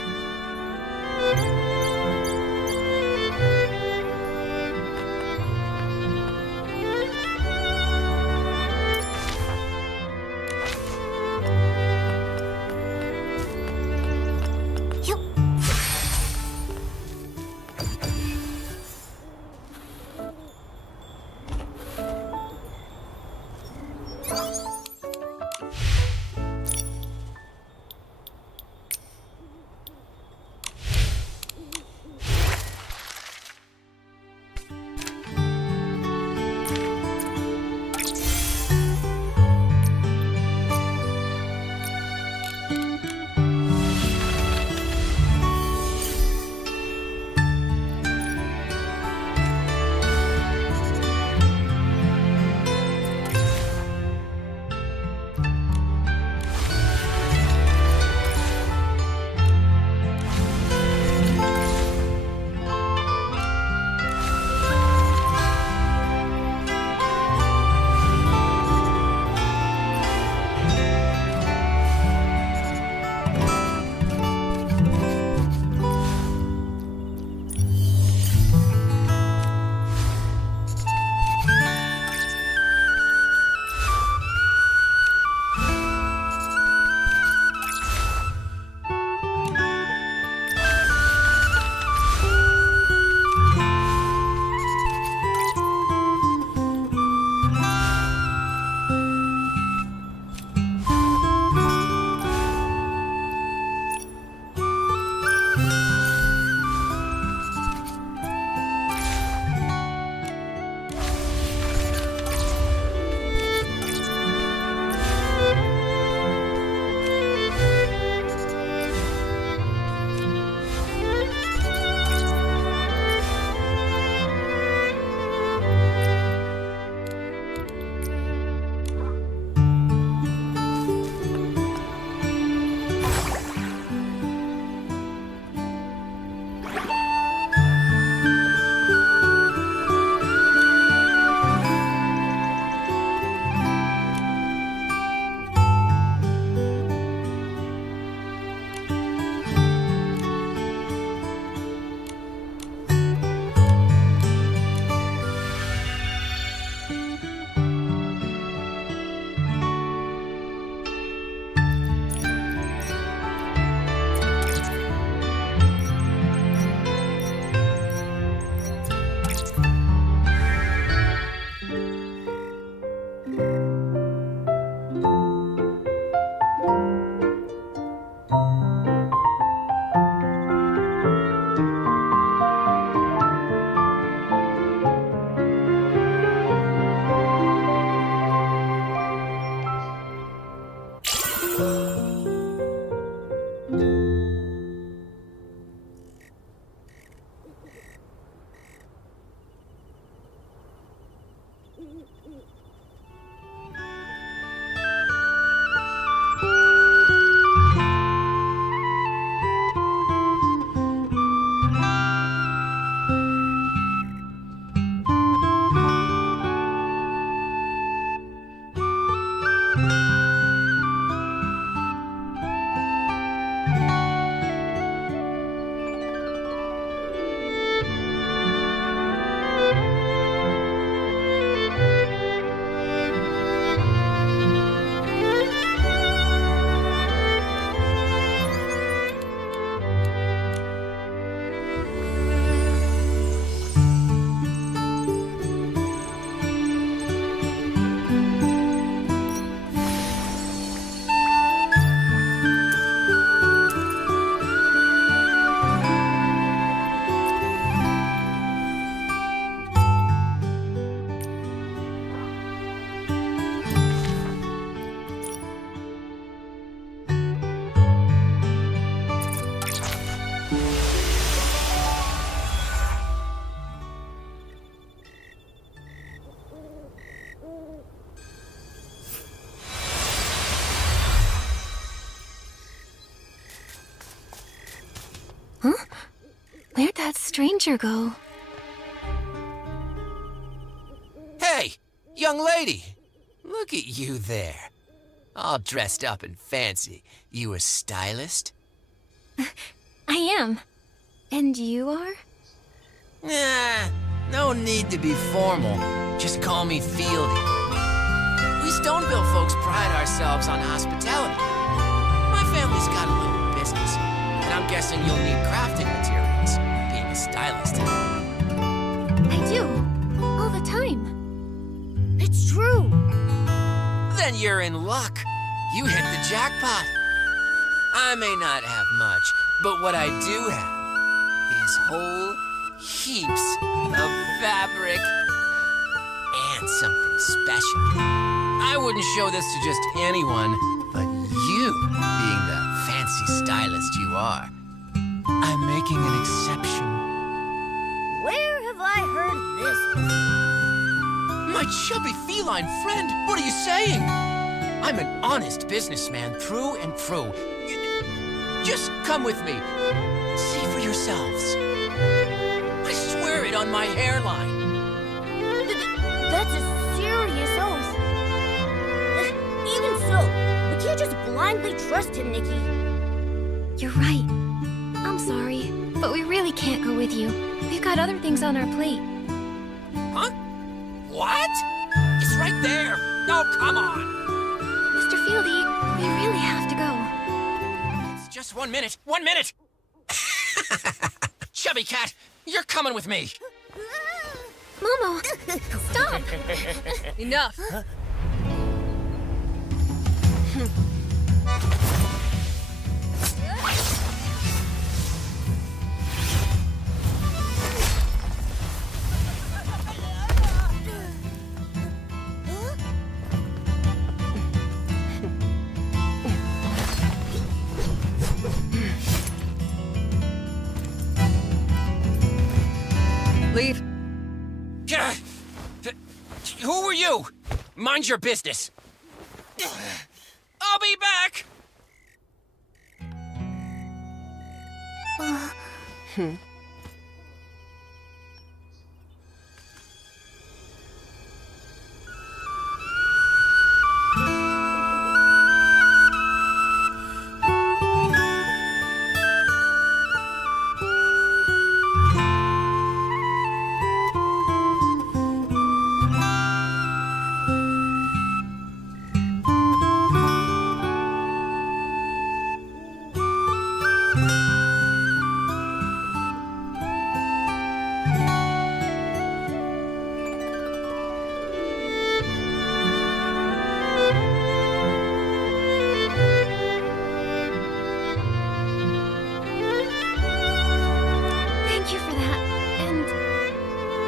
stranger go? Hey, young lady. Look at you there. All dressed up and fancy. You a stylist? I am. And you are? Nah, no need to be formal. Just call me Fieldy. We Stoneville folks pride ourselves on hospitality. My family's got a little business, and I'm guessing you'll need crafting materials, being a stylist. I do. All the time. It's true. Then you're in luck. You hit the jackpot. I may not have much, but what I do have is whole heaps of fabric and something special. I wouldn't show this to just anyone, but you, being the fancy stylist you are, I'm making an exception. Where have I heard this before? My chubby feline friend, what are you saying? I'm an honest businessman through and through. Just come with me. See for yourselves. I swear it on my hairline. That's a serious oath. Even so, we can't just blindly trust him, Nikki. You're right. I'm sorry, but we really can't go with you. We've got other things on our plate. Huh? What? It's right there. Oh, come on. Mr. Fieldy, we really have to go. It's just 1 minute. 1 minute! Chubby cat, you're coming with me. Momo, stop! Enough. Leave. Who are you? Mind your business. I'll be back.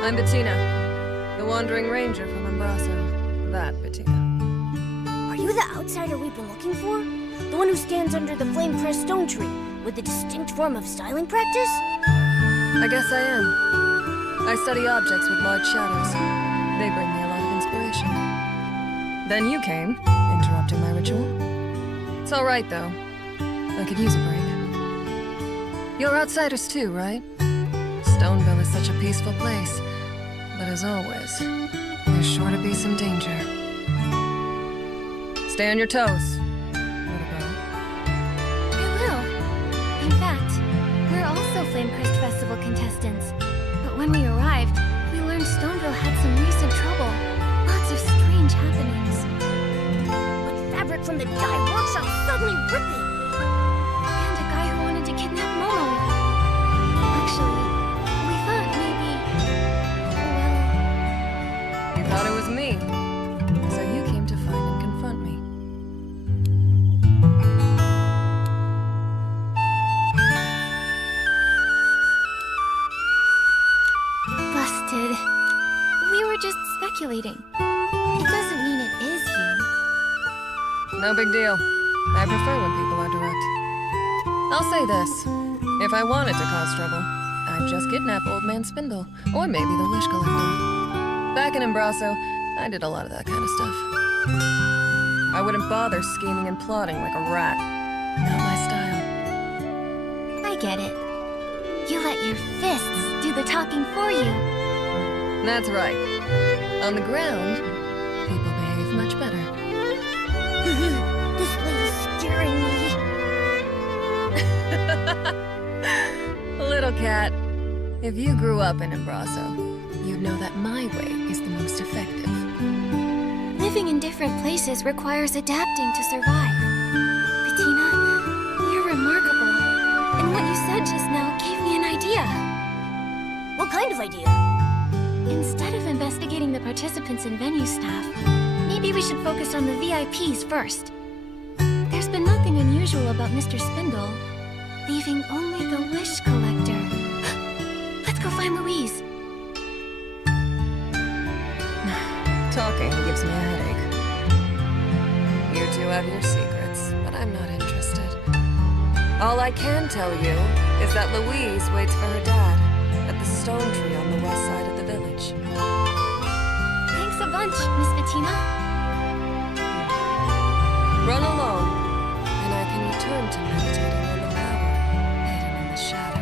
I'm Bettina, the Wandering Ranger from Embraso. That Bettina. Are you the outsider we've been looking for? The one who stands under the flame-pressed stone tree with a distinct form of styling practice? I guess I am. I study objects with large shadows. They bring me a lot of inspiration. Then you came, interrupting my ritual. It's all right, though. I could use a break. You're outsiders too, right? Stoneville is such a peaceful place. But as always, there's sure to be some danger. Stay on your toes. What about? I will. In fact, we're also Flame Crest Festival contestants. But when we arrived, we learned Stoneville had some recent trouble. Lots of strange happenings. Like fabric from the dye workshop suddenly ripping. And a guy who wanted to kidnap Momo. Actually, we thought maybe... well... You thought it was me. So you came to find and confront me. Busted. We were just speculating. It doesn't mean it is you. No big deal. I prefer when people are direct. I'll say this. If I wanted to cause trouble, I'd just kidnap Old Man Spindle, or maybe the Wish Collector. Back in Embraso, I did a lot of that kind of stuff. I wouldn't bother scheming and plotting like a rat. Not my style. I get it. You let your fists do the talking for you. That's right. On the ground, people behave much better. This lady's scaring me. Little cat, if you grew up in Embraso, you'd know that my way is the most effective. Living in different places requires adapting to survive. Bettina, you're remarkable. And what you said just now gave me an idea. What kind of idea? Instead of investigating the participants and venue staff, maybe we should focus on the VIPs first. There's been nothing unusual about Mr. Spindle, leaving only the wish collector. Let's go find Louise. Talking gives me a headache. You two have your secrets, but I'm not interested. All I can tell you is that Louise waits for her dad at the stone tree on the west side of the village. Thanks a bunch, Miss Bettina. Run along, and I can return to meditating on the power hidden in the shadow.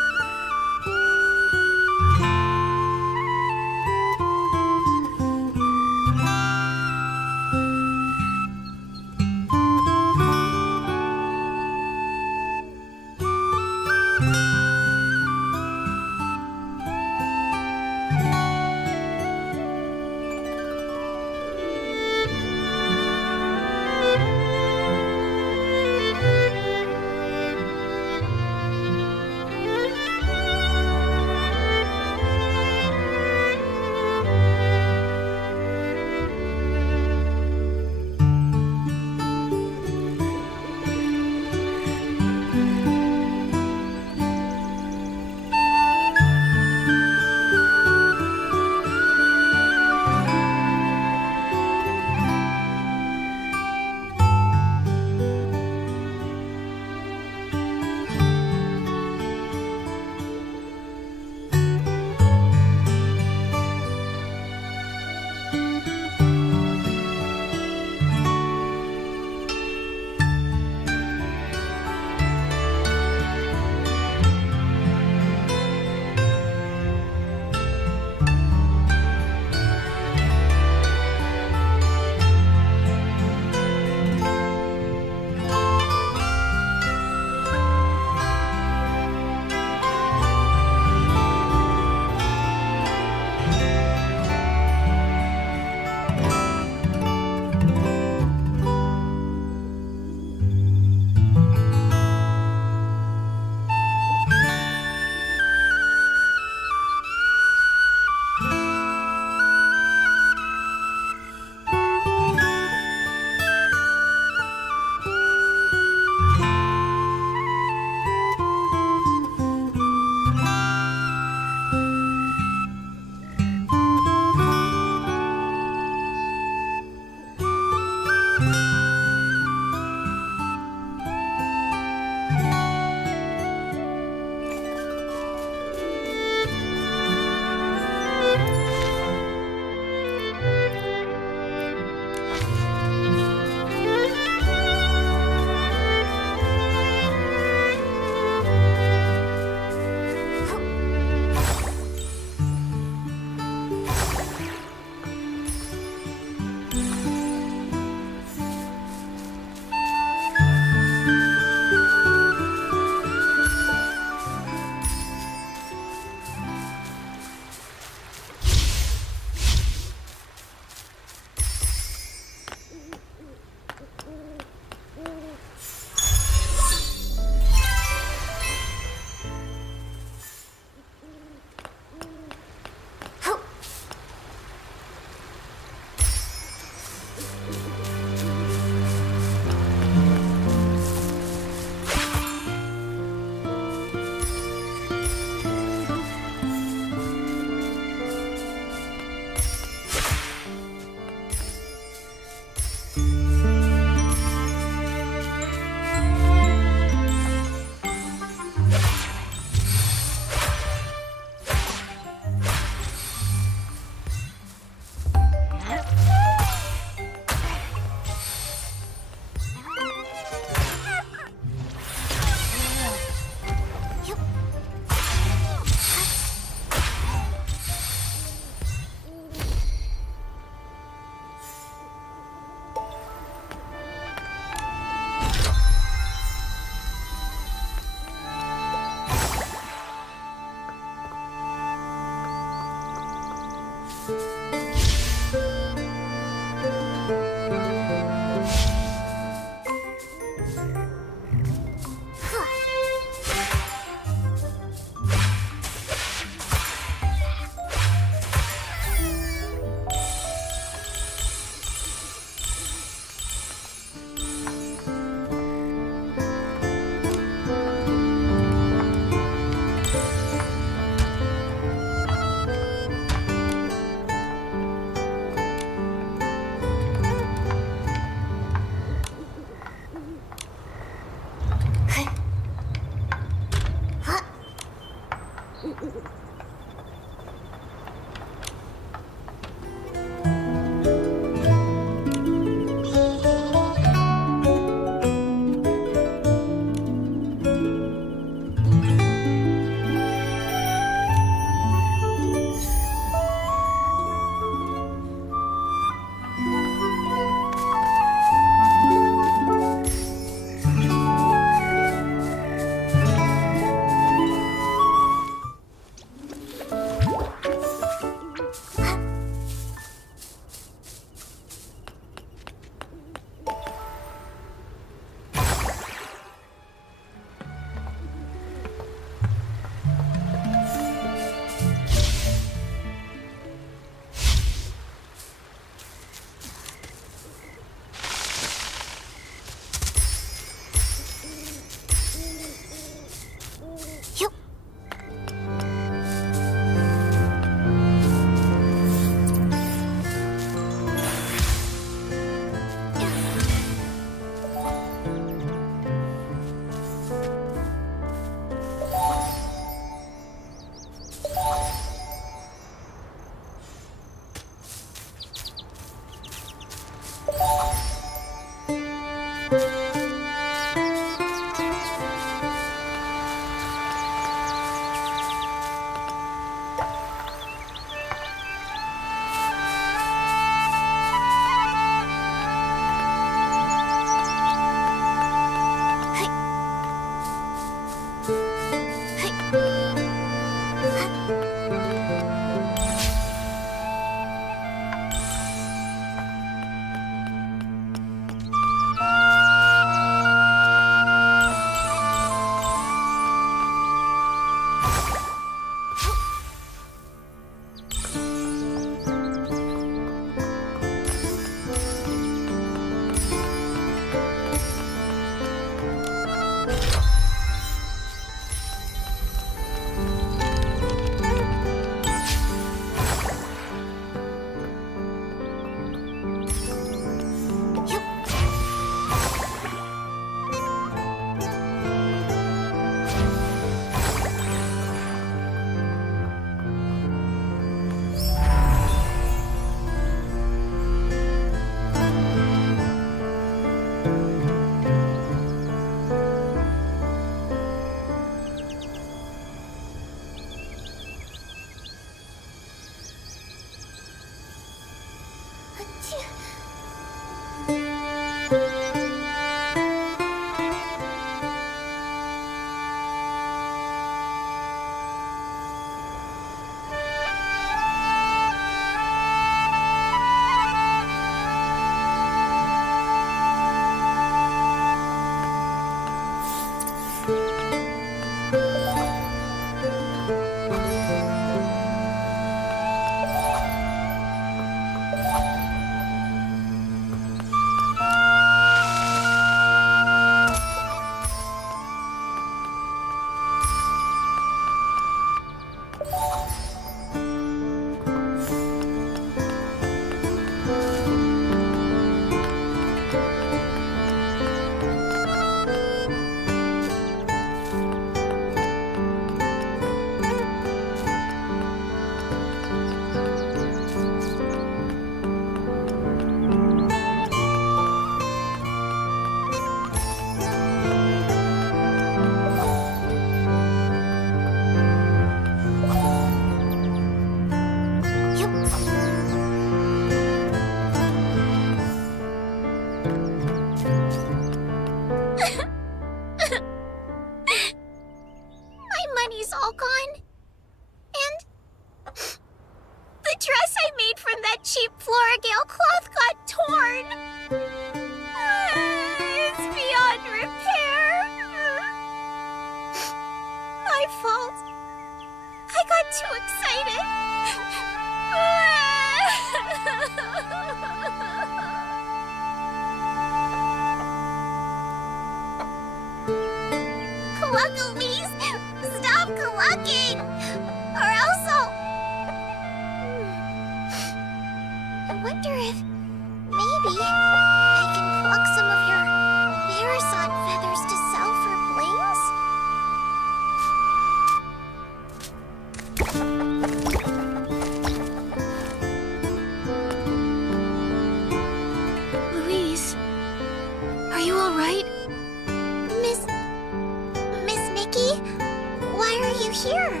here?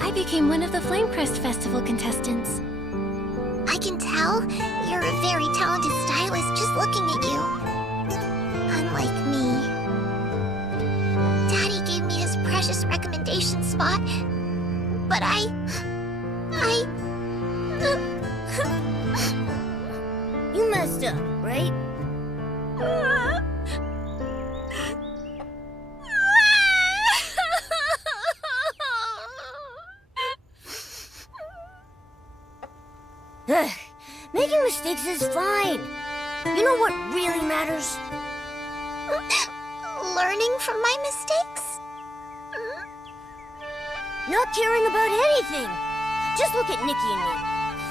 I became one of the Flamecrest Festival contestants. I can tell you're a very talented stylist just looking at you. Unlike me. Daddy gave me his precious recommendation spot, but You messed up, right? Making mistakes is fine. You know what really matters? learning from my mistakes? Not caring about anything. Just look at Nikki and me.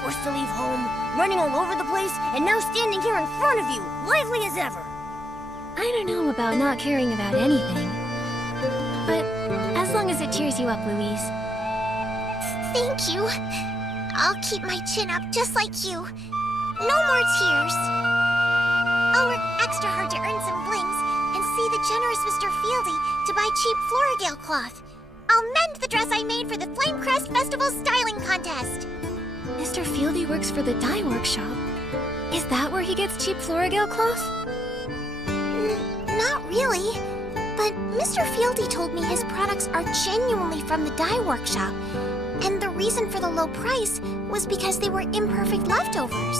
Forced to leave home, running all over the place, and now standing here in front of you, lively as ever. I don't know about not caring about anything. But as long as it cheers you up, Louise. Thank you. I'll keep my chin up just like you. No more tears. I'll work extra hard to earn some blings and see the generous Mr. Fieldy to buy cheap Floragale cloth. I'll mend the dress I made for the Flamecrest Festival styling contest. Mr. Fieldy works for the dye workshop. Is that where he gets cheap Floragale cloth? Not really. But Mr. Fieldy told me his products are genuinely from the dye workshop. And the reason for the low price was because they were imperfect leftovers.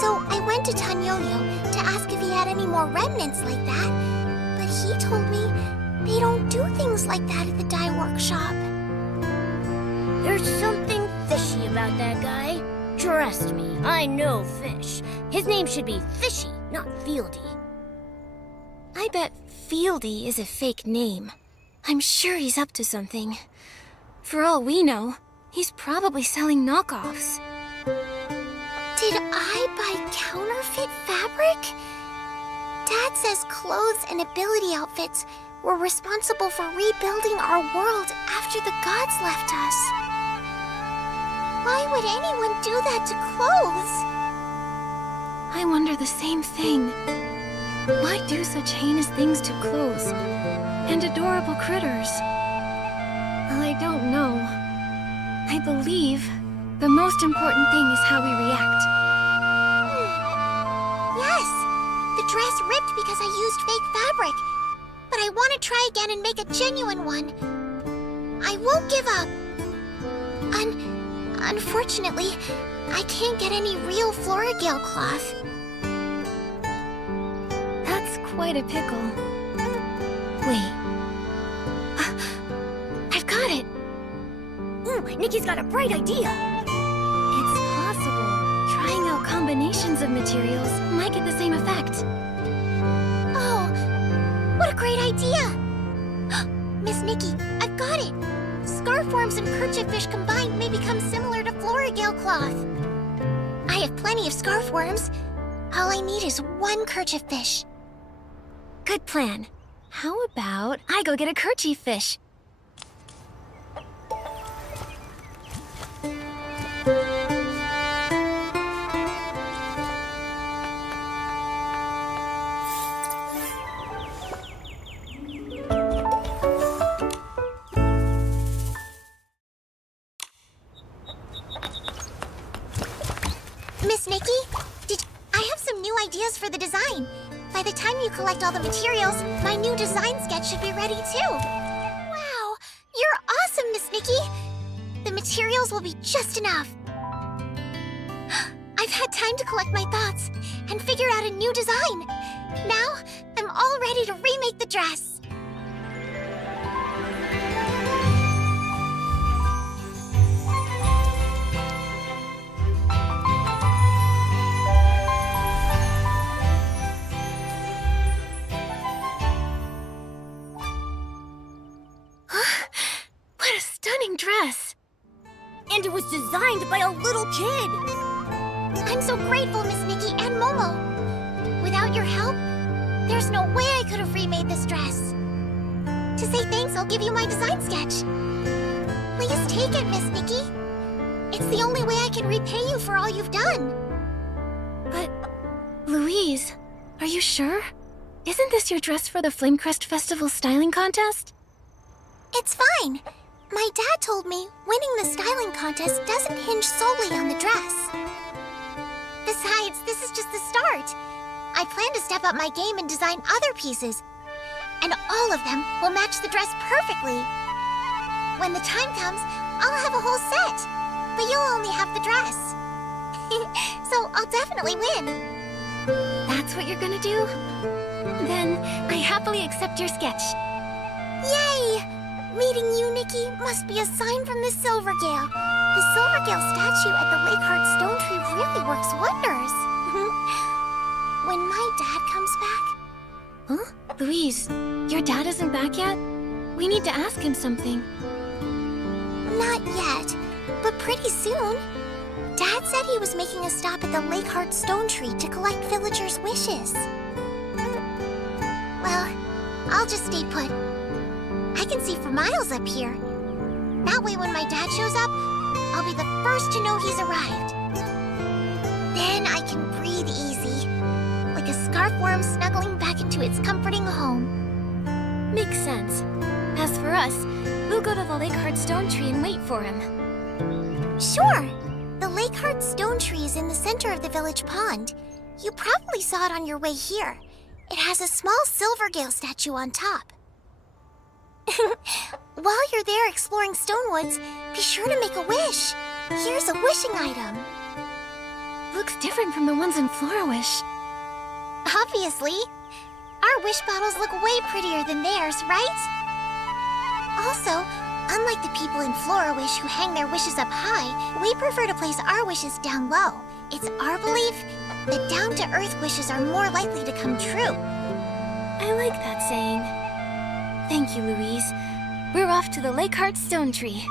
So I went to Tanyoyo to ask if he had any more remnants like that. But he told me they don't do things like that at the dye workshop. There's something fishy about that guy. Trust me, I know fish. His name should be Fishy, not Fieldy. I bet Fieldy is a fake name. I'm sure he's up to something. For all we know, he's probably selling knockoffs. Did I buy counterfeit fabric? Dad says clothes and ability outfits were responsible for rebuilding our world after the gods left us. Why would anyone do that to clothes? I wonder the same thing. Why do such heinous things to clothes and adorable critters? Well, I don't know. I believe the most important thing is how we react. Yes, the dress ripped because I used fake fabric. But I want to try again and make a genuine one. I won't give up. Unfortunately, I can't get any real Floragale cloth. That's quite a pickle. Wait. I've got it! Ooh, Nikki's got a bright idea. It's possible. Trying out combinations of materials might get the same effect. Oh, what a great idea! Miss Nikki, I've got it! Scarf worms and kerchief fish combined may become similar to Floragale cloth. I have plenty of scarf worms. All I need is one kerchief fish. Good plan. How about I go get a kerchief fish? Miss Nikki, I have some new ideas for the design. By the time you collect all the materials, my new design sketch should be ready too. Wow, you're awesome, Miss Nikki. The materials will be just enough. I've had time to collect my thoughts and figure out a new design. Now, I'm all ready to remake the dress. What a stunning dress! And it was designed by a little kid. I'm so grateful, Miss Nikki and Momo. Without your help, there's no way I could have remade this dress. To say thanks, I'll give you my design sketch. Please take it, Miss Nikki. It's the only way I can repay you for all you've done. But, Louise, are you sure? Isn't this your dress for the Flamecrest Festival styling contest? It's fine. My dad told me winning the styling contest doesn't hinge solely on the dress. Besides, this is just the start. I plan to step up my game and design other pieces. And all of them will match the dress perfectly. When the time comes, I'll have a whole set. But you'll only have the dress. So I'll definitely win. That's what you're gonna do? Then I happily accept your sketch. Yay! Meeting you, Nikki, must be a sign from the Silvergale. The Silvergale statue at the Lakeheart Stone Tree really works wonders. When my dad comes back... Huh? Louise, your dad isn't back yet? We need to ask him something. Not yet, but pretty soon. Dad said he was making a stop at the Lakeheart Stone Tree to collect villagers' wishes. Well, I'll just stay put. I can see for miles up here. That way when my dad shows up, I'll be the first to know he's arrived. Then I can breathe easy, like a scarf worm snuggling back into its comforting home. Makes sense. As for us, we'll go to the Lakeheart Stone Tree and wait for him. Sure! The Lakeheart Stone Tree is in the center of the village pond. You probably saw it on your way here. It has a small Silvergale statue on top. While you're there exploring Stonewoods, be sure to make a wish. Here's a wishing item. Looks different from the ones in Florawish. Obviously. Our wish bottles look way prettier than theirs, right? Also, unlike the people in Florawish who hang their wishes up high, we prefer to place our wishes down low. It's our belief that down-to-earth wishes are more likely to come true. I like that saying. Thank you, Louise. We're off to the Lakeheart Stone Tree.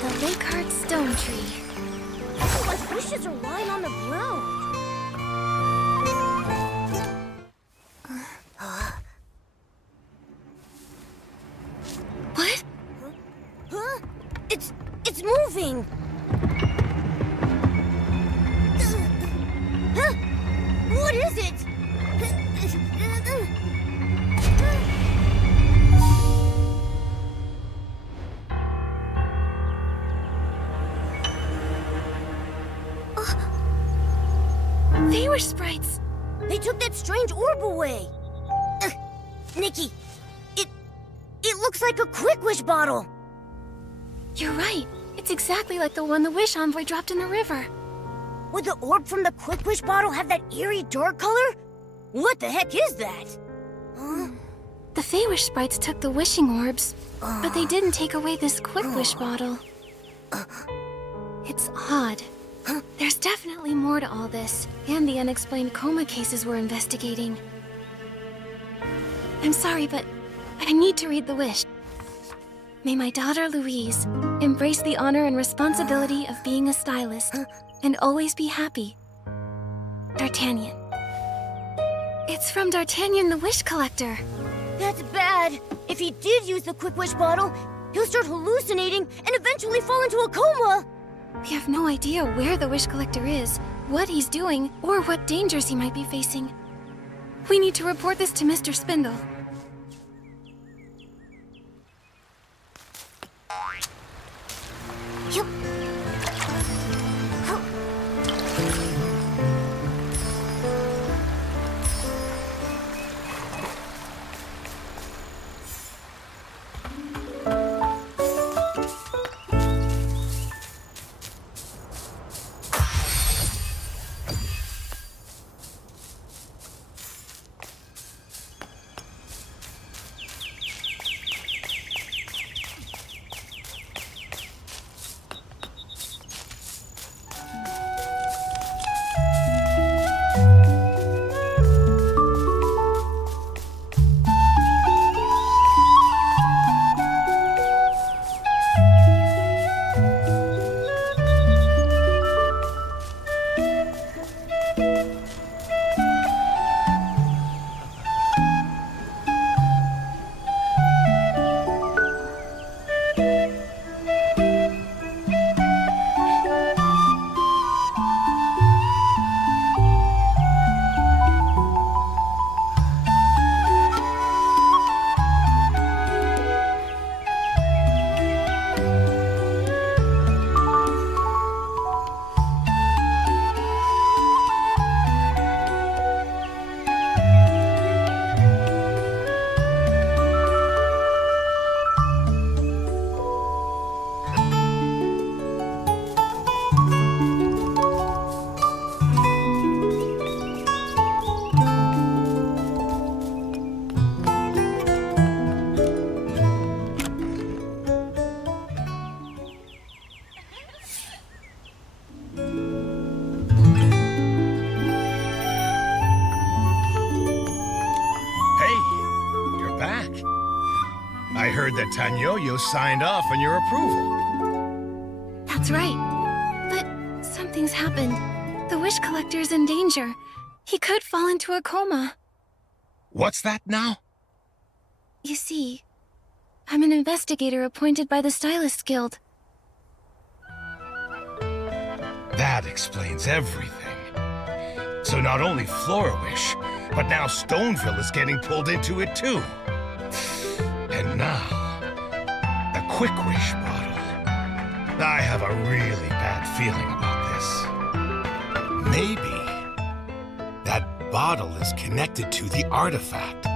The Lakeheart Stone Tree. Everyone's wishes are lying on the ground. What? Huh? It's moving. Huh? What is it? They were sprites. They took that strange orb away. Nikki, it looks like a Quick Wish bottle. You're right. It's exactly like the one the Wish Envoy dropped in the river. Would the orb from the Quick Wish bottle have that eerie dark color? What the heck is that? Huh? The Feywish sprites took the wishing orbs, but they didn't take away this Quick Wish bottle. It's odd. There's definitely more to all this, and the unexplained coma cases we're investigating. I'm sorry, but I need to read the wish. May my daughter Louise embrace the honor and responsibility of being a stylist, and always be happy. D'Artagnan. It's from D'Artagnan the Wish Collector. That's bad. If he did use the Quick Wish bottle, he'll start hallucinating and eventually fall into a coma. We have no idea where the Wish Collector is, what he's doing, or what dangers he might be facing. We need to report this to Mr. Spindle. I heard that Tanyoyo signed off on your approval. That's right. But something's happened. The Wish Collector's in danger. He could fall into a coma. What's that now? You see, I'm an investigator appointed by the Stylists Guild. That explains everything. So not only Flora-Wish, but now Stoneville is getting pulled into it too. And now, the Quick Wish bottle. I have a really bad feeling about this. Maybe that bottle is connected to the artifact.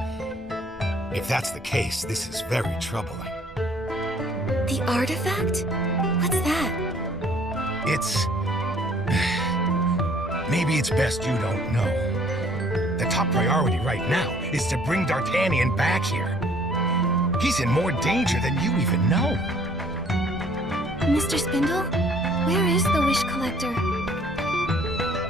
If that's the case, this is very troubling. The artifact? What's that? It's... Maybe it's best you don't know. The top priority right now is to bring D'Artagnan back here. He's in more danger than you even know. Mr. Spindle? Where is the Wish Collector?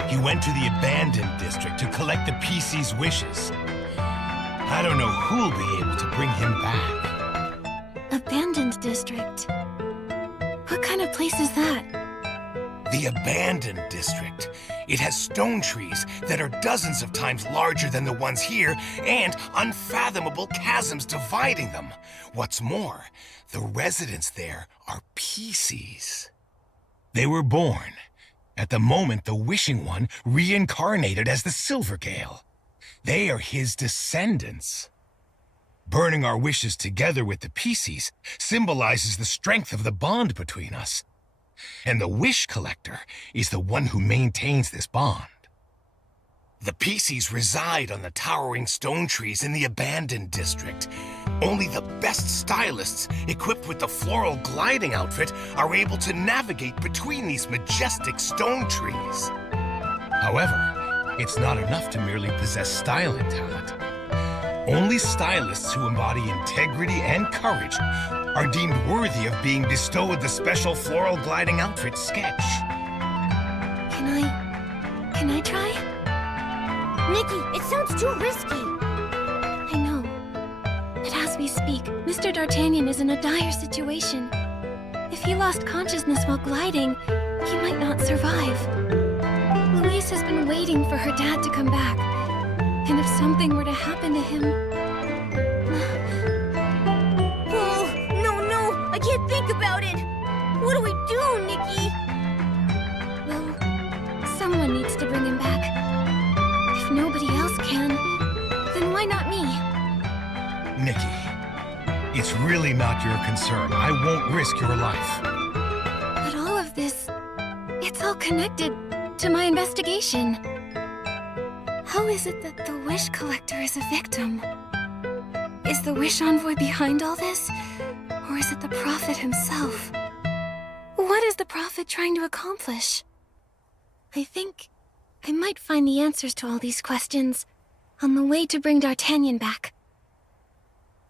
He went to the abandoned district to collect the PC's wishes. I don't know who'll be able to bring him back. Abandoned district? What kind of place is that? The abandoned district. It has stone trees that are dozens of times larger than the ones here, and unfathomable chasms dividing them. What's more, the residents there are PCs. They were born at the moment the Wishing One reincarnated as the Silvergale. They are his descendants. Burning our wishes together with the PCs symbolizes the strength of the bond between us. And the Wish Collector is the one who maintains this bond. The PCs reside on the towering stone trees in the abandoned district. Only the best stylists, equipped with the floral gliding outfit, are able to navigate between these majestic stone trees. However, it's not enough to merely possess styling talent. Only stylists who embody integrity and courage are deemed worthy of being bestowed the special floral gliding outfit sketch. Can I try? Nikki, it sounds too risky. I know. But as we speak, Mr. D'Artagnan is in a dire situation. If he lost consciousness while gliding, he might not survive. Louise has been waiting for her dad to come back. And if something were to happen to him... Oh, no, I can't think about it. What do we do, Nikki? Well, someone needs to bring him back. If nobody else can, then why not me? Nikki, it's really not your concern. I won't risk your life. But all of this, it's all connected to my investigation. How is it that the Wish Collector is a victim? Is the Wish Envoy behind all this? Or is it the Prophet himself? What is the Prophet trying to accomplish? I think I might find the answers to all these questions on the way to bring D'Artagnan back.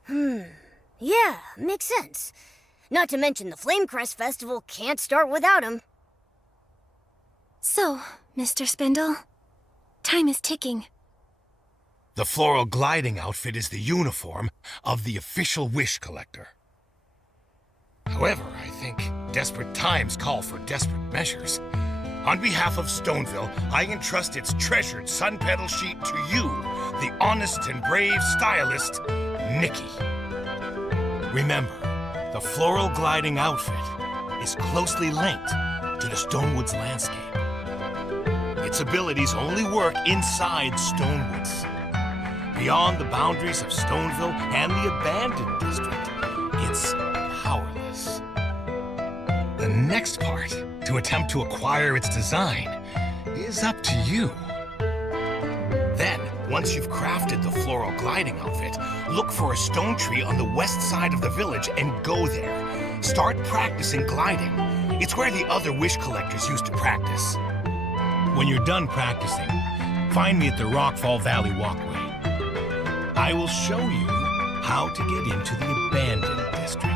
Yeah, makes sense. Not to mention the Flamecrest Festival can't start without him. So, Mr. Spindle, time is ticking. The floral gliding outfit is the uniform of the official Wish Collector. However, I think desperate times call for desperate measures. On behalf of Stoneville, I entrust its treasured sun petal sheet to you, the honest and brave stylist, Nikki. Remember, the floral gliding outfit is closely linked to the Stonewoods landscape. Its abilities only work inside Stonewoods. Beyond the boundaries of Stoneville and the abandoned district, it's powerless. The next part, to attempt to acquire its design, is up to you. Then, once you've crafted the floral gliding outfit, look for a stone tree on the west side of the village and go there. Start practicing gliding. It's where the other Wish Collectors used to practice. When you're done practicing, find me at the Rockfall Valley Walkway. I will show you how to get into the abandoned district.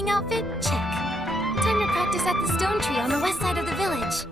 fighting outfit? Check. Time to practice at the stone tree on the west side of the village.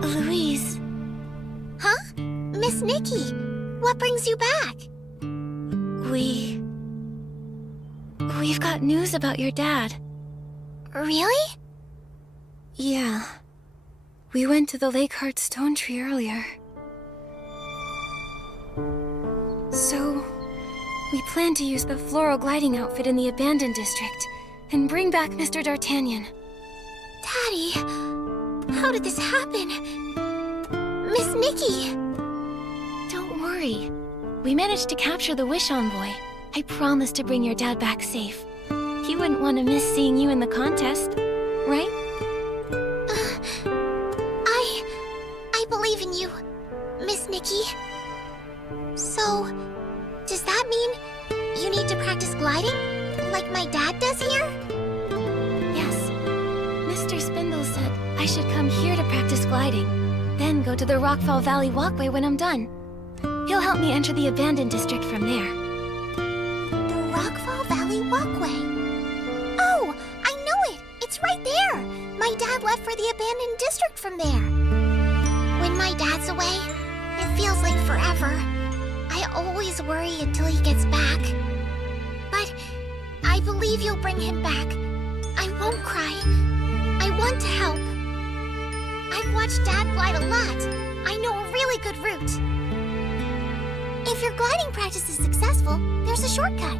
Louise. Huh? Miss Nikki, what brings you back? We've got news about your dad. Really? Yeah. We went to the Lakeheart Stone Tree earlier. So, we plan to use the floral gliding outfit in the abandoned district and bring back Mr. D'Artagnan. Daddy, how did this happen? Miss Nikki! Don't worry. We managed to capture the Wish Envoy. I promise to bring your dad back safe. He wouldn't want to miss seeing you in the contest, right? I believe in you, Miss Nikki. So, does that mean you need to practice gliding? Like my dad does here? Yes. Mr. Spindle said I should come here to practice gliding, then go to the Rockfall Valley Walkway when I'm done. He'll help me enter the abandoned district from there. The Rockfall Valley Walkway. Oh, I know it! It's right there! My dad left for the abandoned district from there. When my dad's away, it feels like forever. I always worry until he gets back. But I believe you'll bring him back. I won't cry. I want to help. I've watched Dad glide a lot. I know a really good route. If your gliding practice is successful, there's a shortcut.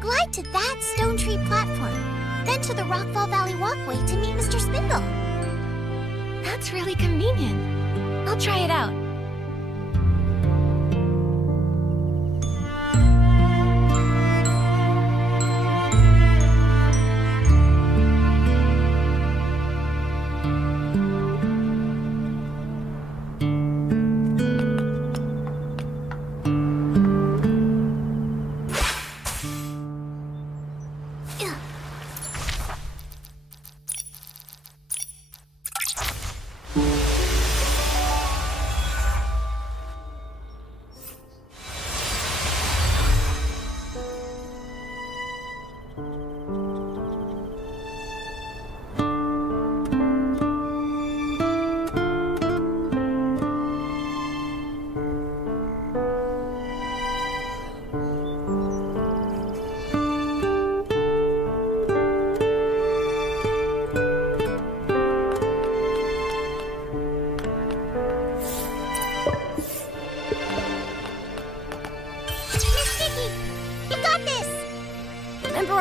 Glide to that stone tree platform, then to the Rockfall Valley Walkway to meet Mr. Spindle. That's really convenient. I'll try it out.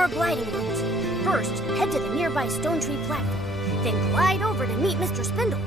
gliding route. First, head to the nearby stone tree platform, then glide over to meet Mr. Spindle.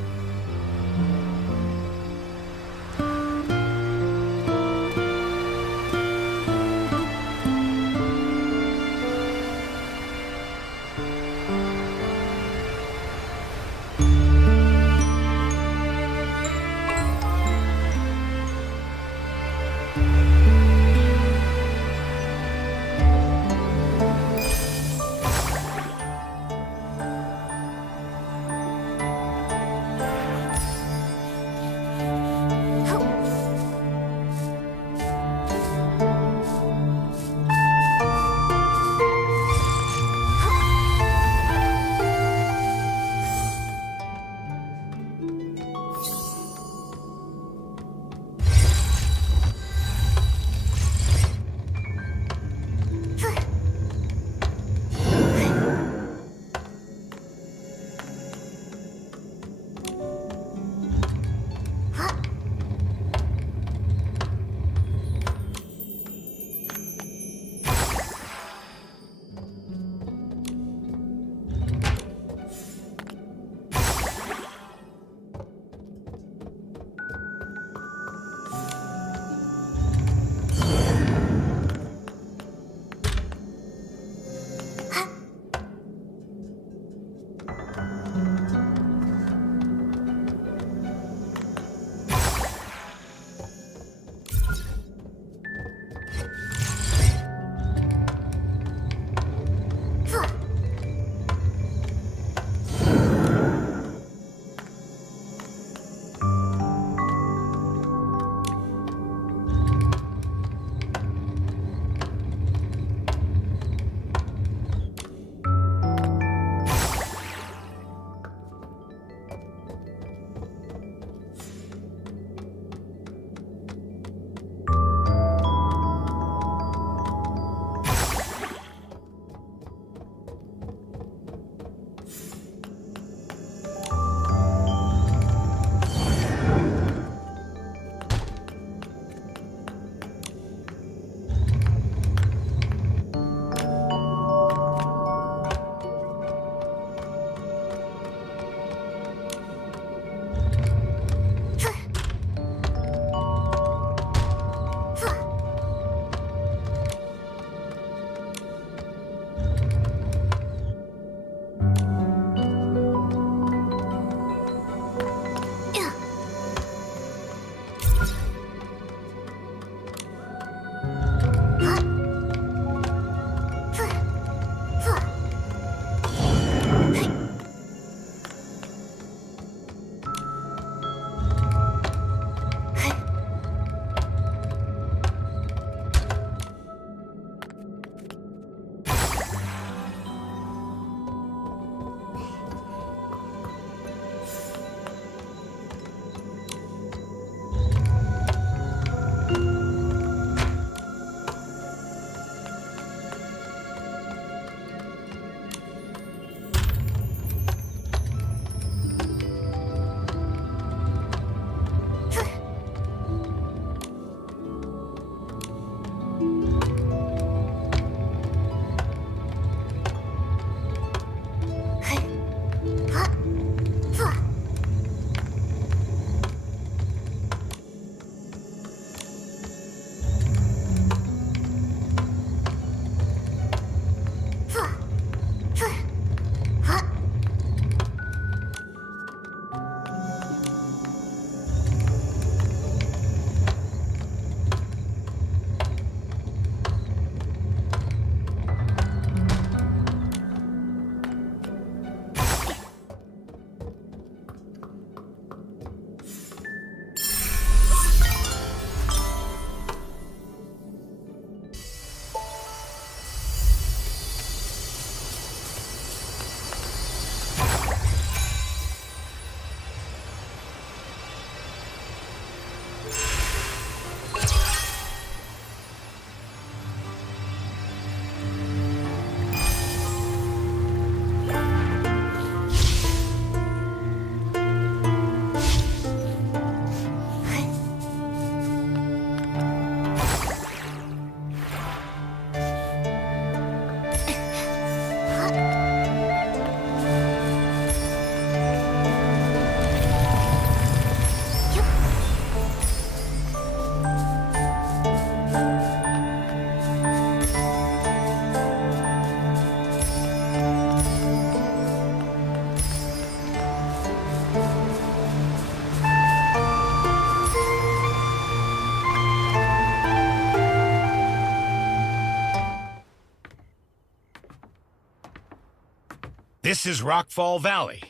This is Rockfall Valley.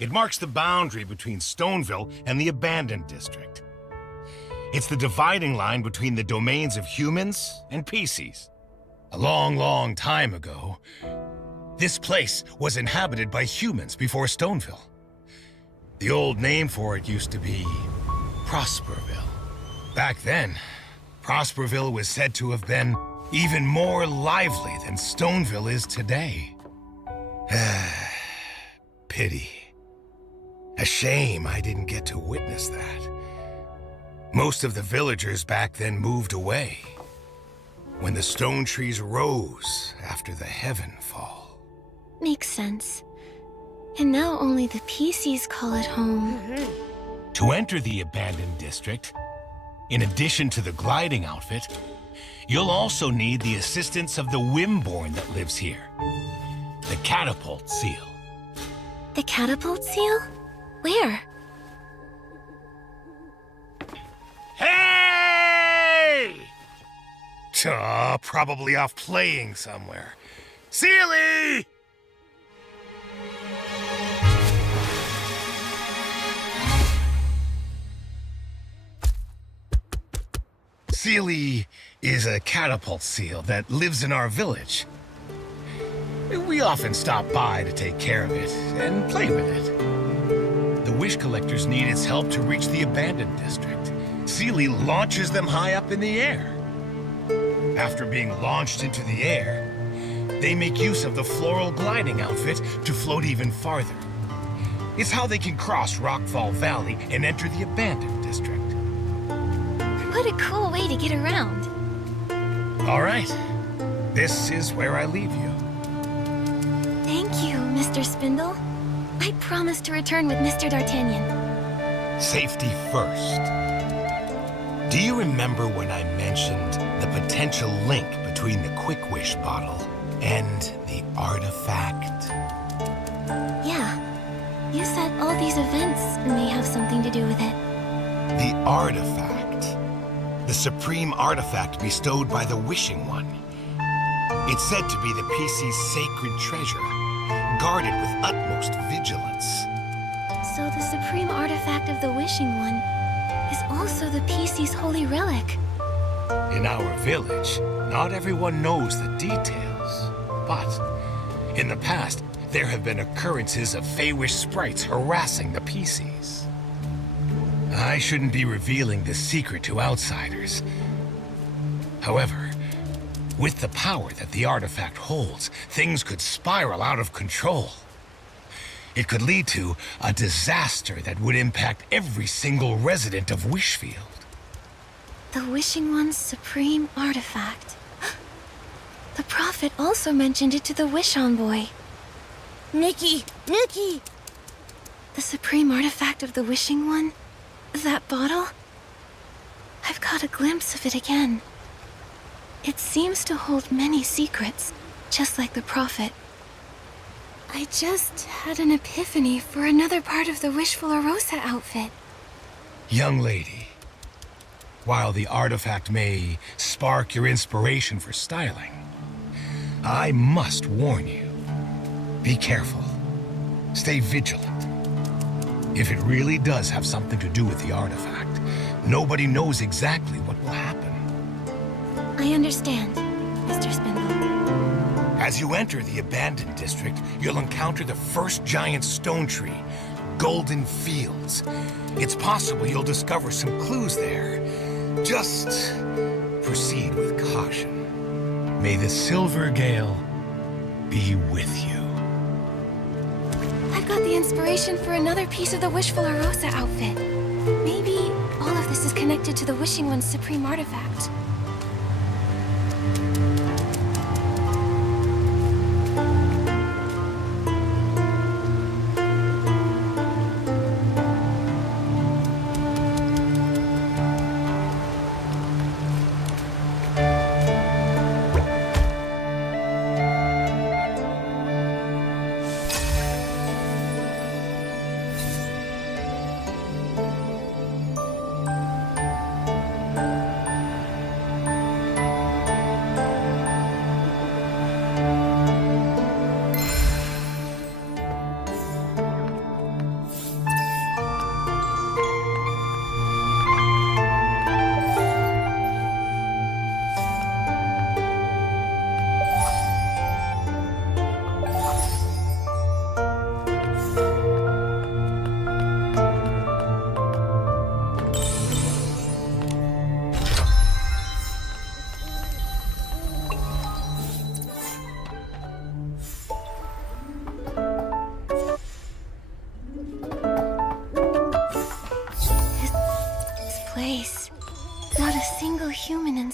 It marks the boundary between Stoneville and the Abandoned District. It's the dividing line between the domains of humans and PCs. A long, long time ago, this place was inhabited by humans before Stoneville. The old name for it used to be Prosperville. Back then, Prosperville was said to have been even more lively than Stoneville is today. Pity. A shame I didn't get to witness that. Most of the villagers back then moved away when the stone trees rose after the heaven fall. Makes sense. And now only the PCs call it home. To enter the Abandoned District, in addition to the gliding outfit, you'll also need the assistance of the Wimborn that lives here. The Catapult Seal. The catapult seal? Where? Hey! Probably off playing somewhere. Sealy! Sealy is a catapult seal that lives in our village. We often stop by to take care of it and play with it. The wish collectors need its help to reach the Abandoned District. Sealy launches them high up in the air. After being launched into the air, they make use of the floral gliding outfit to float even farther. It's how they can cross Rockfall Valley and enter the Abandoned District. What a cool way to get around. All right. This is where I leave you. Thank you, Mr. Spindle. I promise to return with Mr. D'Artagnan. Safety first. Do you remember when I mentioned the potential link between the Quick Wish bottle and the artifact? Yeah. You said all these events may have something to do with it. The artifact. The supreme artifact bestowed by the Wishing One. It's said to be the PC's sacred treasure, guarded with utmost vigilance. So the supreme artifact of the Wishing One is also the PC's holy relic. In our village, not everyone knows the details. But in the past, there have been occurrences of Feywish sprites harassing the PCs. I shouldn't be revealing this secret to outsiders. However, with the power that the artifact holds, things could spiral out of control. It could lead to a disaster that would impact every single resident of Wishfield. The Wishing One's supreme artifact. The Prophet also mentioned it to the Wish Envoy. Nikki! Nikki! The supreme artifact of the Wishing One? That bottle? I've caught a glimpse of it again. It seems to hold many secrets, just like the Prophet. I just had an epiphany for another part of the Wishful Rosa outfit. Young lady, while the artifact may spark your inspiration for styling, I must warn you. Be careful. Stay vigilant. If it really does have something to do with the artifact, nobody knows exactly what will happen. I understand, Mr. Spindle. As you enter the Abandoned District, you'll encounter the first giant stone tree, Golden Fields. It's possible you'll discover some clues there. Just proceed with caution. May the Silver Gale be with you. I've got the inspiration for another piece of the Wishful Rosa outfit. Maybe all of this is connected to the Wishing One's supreme artifact.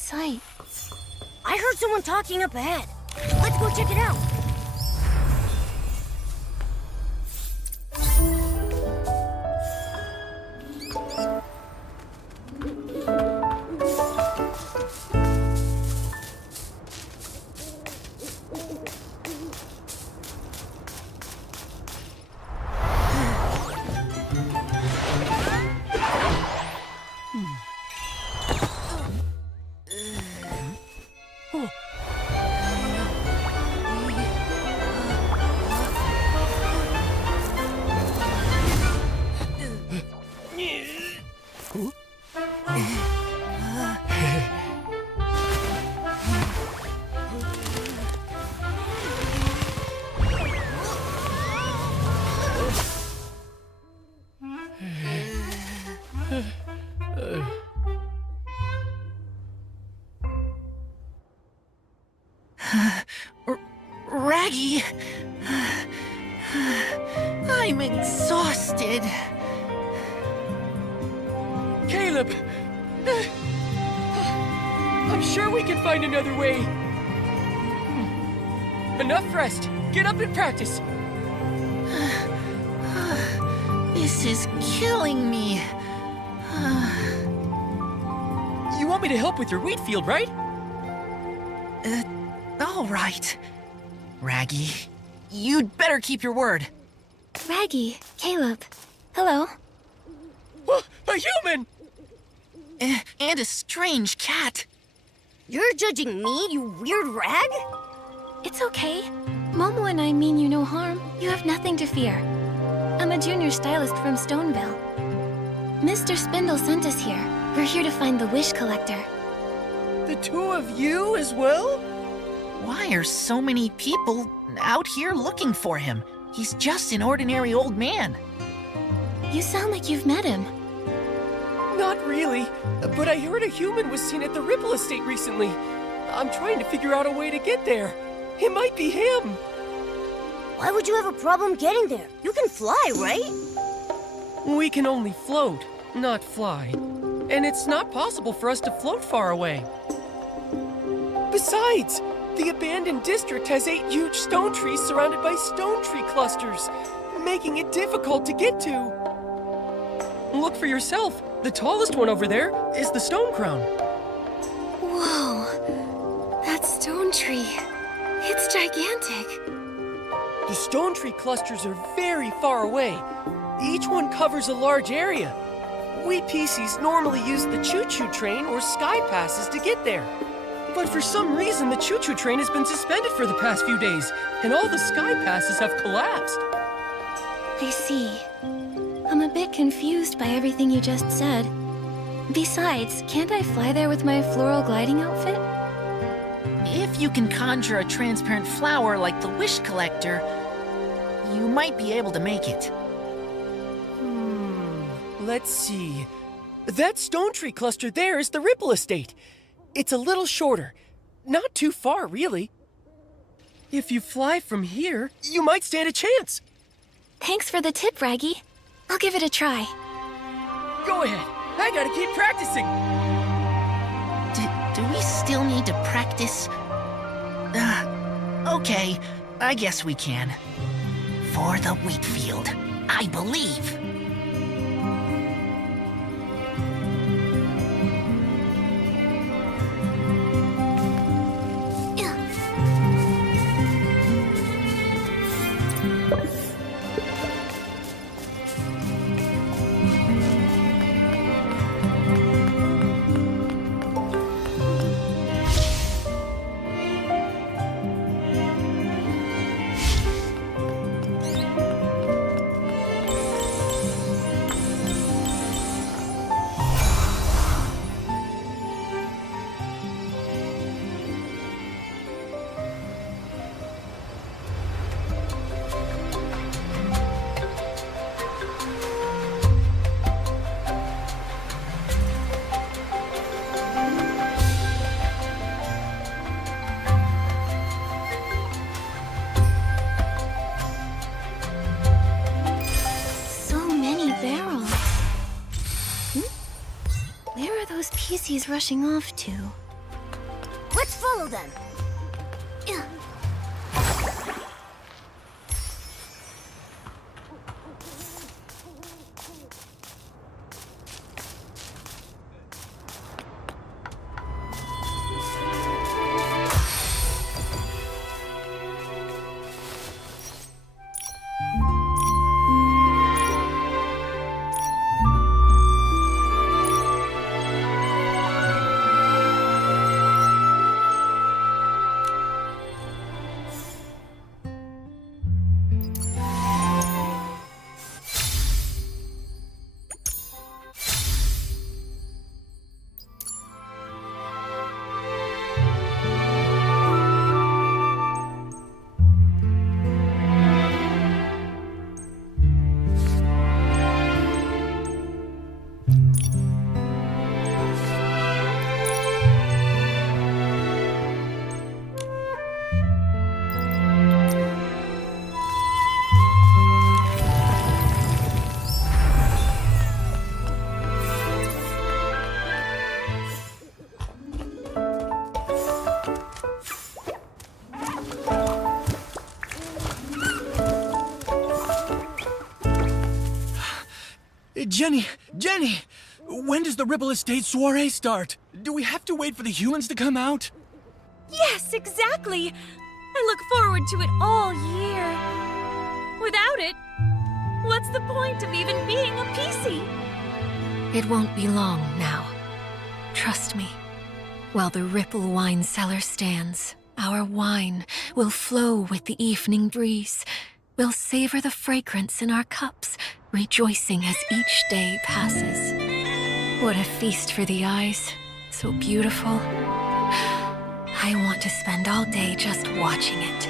sight. I heard someone talking up ahead. Let's go check it out. Raggy, I'm exhausted. Caleb! I'm sure we can find another way. Enough rest. Get up and practice. This is killing me. You want me to help with your wheat field, right? All right. Raggy, you'd better keep your word. Raggy, Caleb. Hello. A human! And a strange cat. You're judging me, you weird rag? It's okay. Momo and I mean you no harm. You have nothing to fear. I'm a junior stylist from Stoneville. Mr. Spindle sent us here. We're here to find the wish collector. The two of you as well? Why are so many people out here looking for him? He's just an ordinary old man. You sound like you've met him. Not really, but I heard a human was seen at the Ripple Estate recently. I'm trying to figure out a way to get there. It might be him. Why would you have a problem getting there? You can fly, right? We can only float, not fly. And it's not possible for us to float far away. Besides, the abandoned district has 8 huge stone trees surrounded by stone tree clusters, making it difficult to get to. Look for yourself. The tallest one over there is the stone crown. Whoa, that stone tree. It's gigantic. The stone tree clusters are very far away. Each one covers a large area. We PCs normally use the choo-choo train or sky passes to get there. But for some reason, the choo-choo train has been suspended for the past few days, and all the sky passes have collapsed. I see. I'm a bit confused by everything you just said. Besides, can't I fly there with my floral gliding outfit? If you can conjure a transparent flower like the wish collector, you might be able to make it. Let's see. That stone tree cluster there is the Ripple Estate. It's a little shorter. Not too far, really. If you fly from here, you might stand a chance. Thanks for the tip, Raggy. I'll give it a try. Go ahead. I gotta keep practicing. Do we still need to practice? Okay, I guess we can. For the wheat field, I believe. Where are those PCs rushing off to? follow them. Jenny! When does the Ripple Estate soiree start? Do we have to wait for the humans to come out? Yes, exactly! I look forward to it all year. Without it, what's the point of even being a PC? It won't be long now. Trust me. While the Ripple wine cellar stands, our wine will flow with the evening breeze. We'll savor the fragrance in our cups, rejoicing as each day passes. What a feast for the eyes. So beautiful. I want to spend all day just watching it.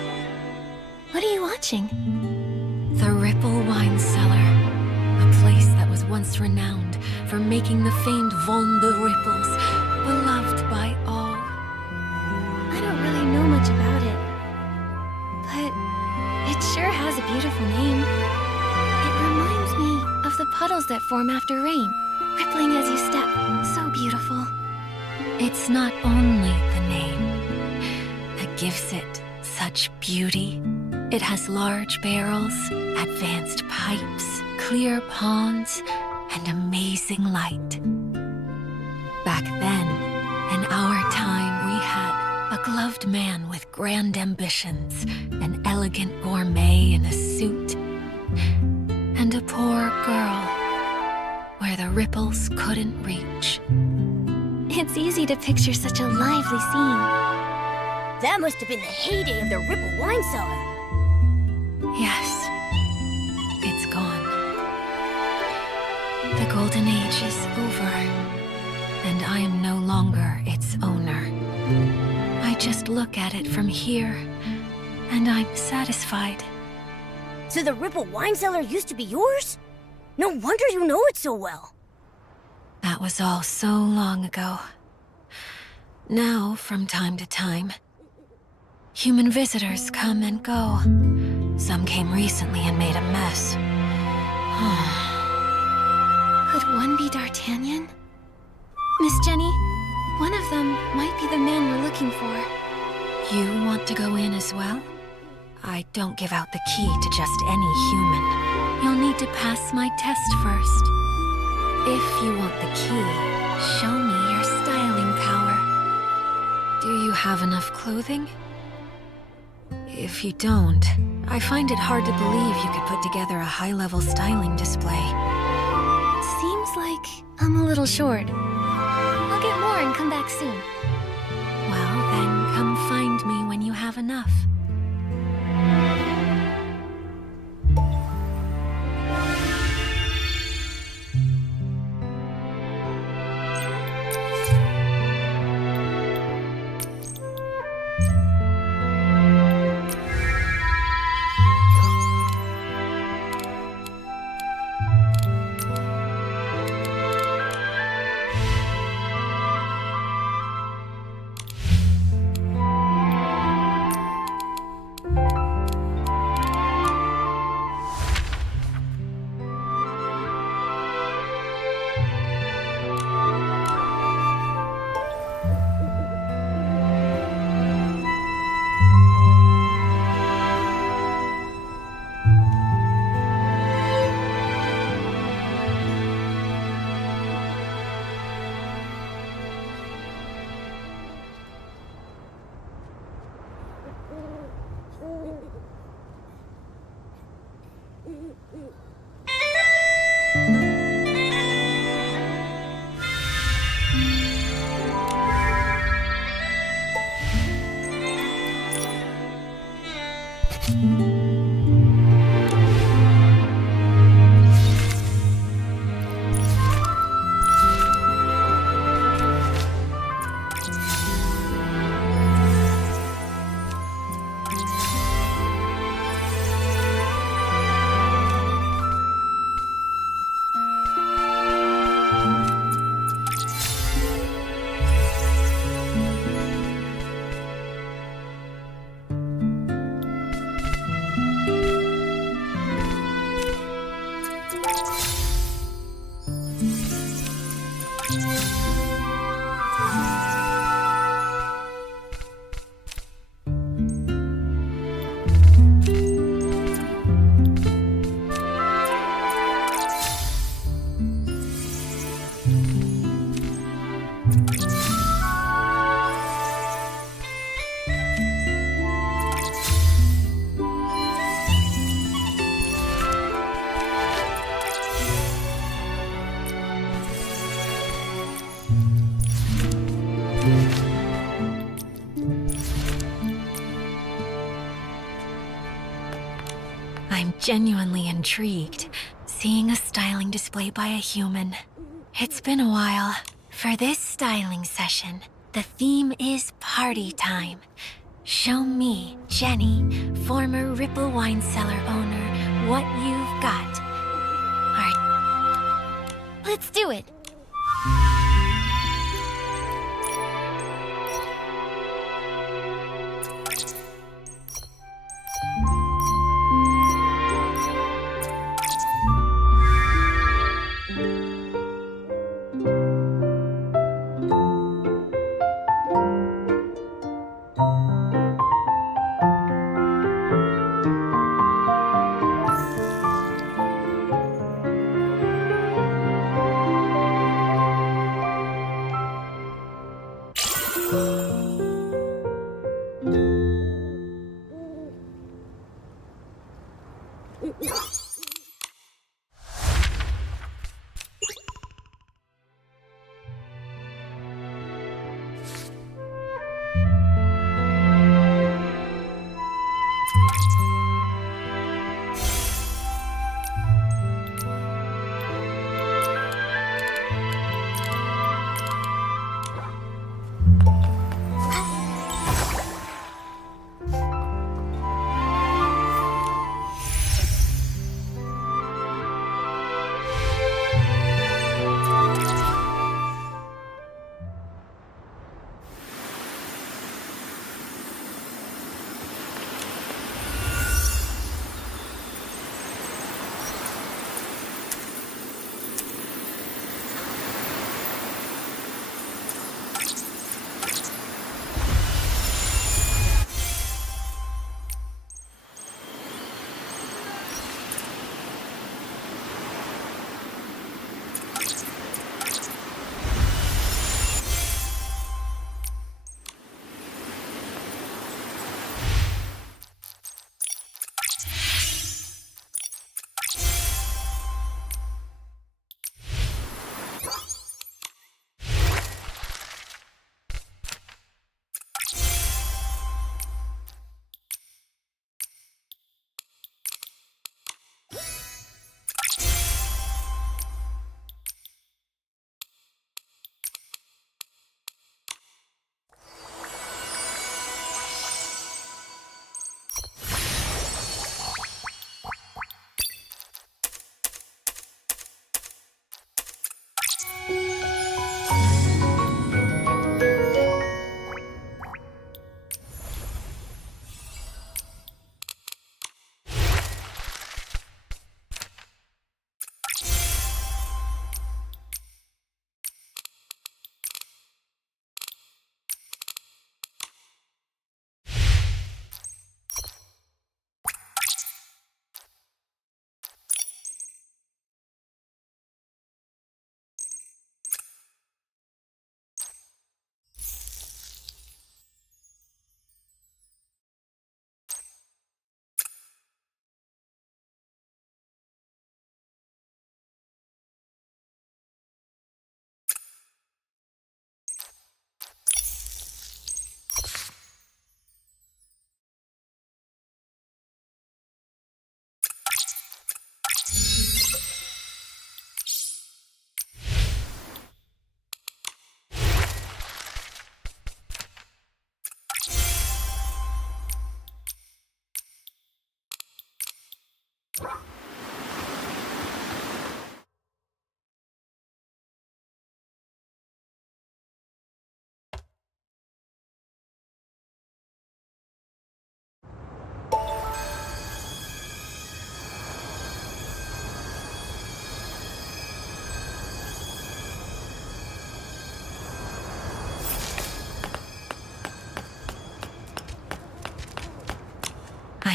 What are you watching? The Ripple Wine Cellar. A place that was once renowned for making the famed Vin de Ripples, beloved by all. I don't really know much about it, but it sure has a beautiful name. It reminds me of the puddles that form after rain, rippling as you step. So beautiful. It's not only the name that gives it such beauty. It has large barrels, advanced pipes, clear ponds, and amazing light. Back then, in our time, we had a gloved man with grand ambitions, an elegant gourmet in a suit, and a poor girl where the ripples couldn't reach. It's easy to picture such a lively scene. That must have been the heyday of the Ripple Wine Cellar. Yes, it's gone. The golden age is over, and I am no longer its owner. I just look at it from here, and I'm satisfied. So the Ripple Wine Cellar used to be yours? No wonder you know it so well. That was all so long ago. Now, from time to time, human visitors come and go. Some came recently and made a mess. Could one be D'Artagnan? Miss Jenny, one of them might be the man we're looking for. You want to go in as well? I don't give out the key to just any human. You'll need to pass my test first. If you want the key, show me your styling power. Do you have enough clothing? If you don't, I find it hard to believe you could put together a high-level styling display. Seems like I'm a little short. I'll get more and come back soon. Well, then come find me when you have enough. I'm genuinely intrigued, seeing a styling display by a human. It's been a while. For this styling session, the theme is party time. Show me, Jenny, former Ripple wine cellar owner, what you've got. Let's do it.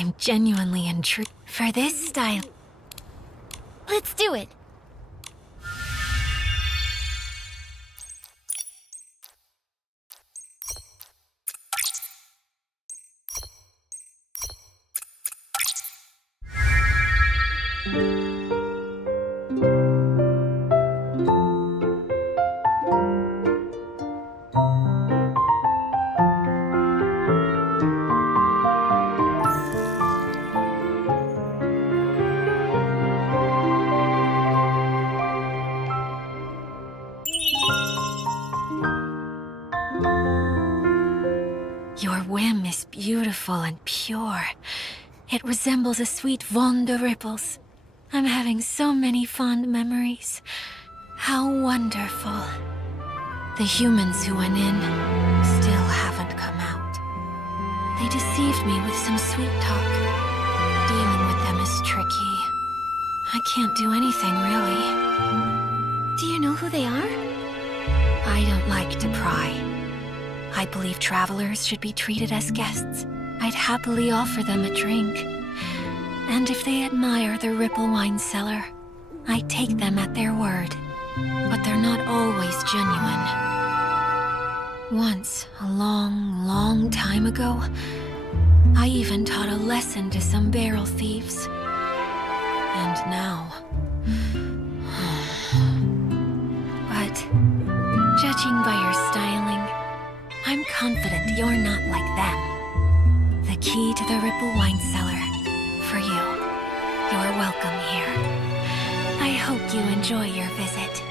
I'm genuinely intrigued. For this style, Let's do it. your whim is beautiful and pure. It resembles a sweet Vaughn de Ripples. I'm having so many fond memories. How wonderful. The humans who went in still haven't come out. They deceived me with some sweet talk. Dealing with them is tricky. I can't do anything, really. Do you know who they are? I don't like to pry. I believe travelers should be treated as guests. I'd happily offer them a drink. And if they admire the Ripple wine cellar, I take them at their word. But they're not always genuine. Once, a long, long time ago, I even taught a lesson to some barrel thieves. And now... But, judging by your styling, I'm confident you're not like them. The key to the Ripple wine cellar, for you. You're welcome here. I hope you enjoy your visit.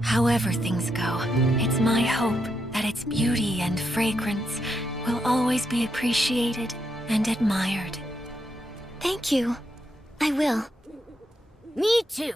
However things go, it's my hope that its beauty and fragrance will always be appreciated and admired. Thank you. I will. Me too.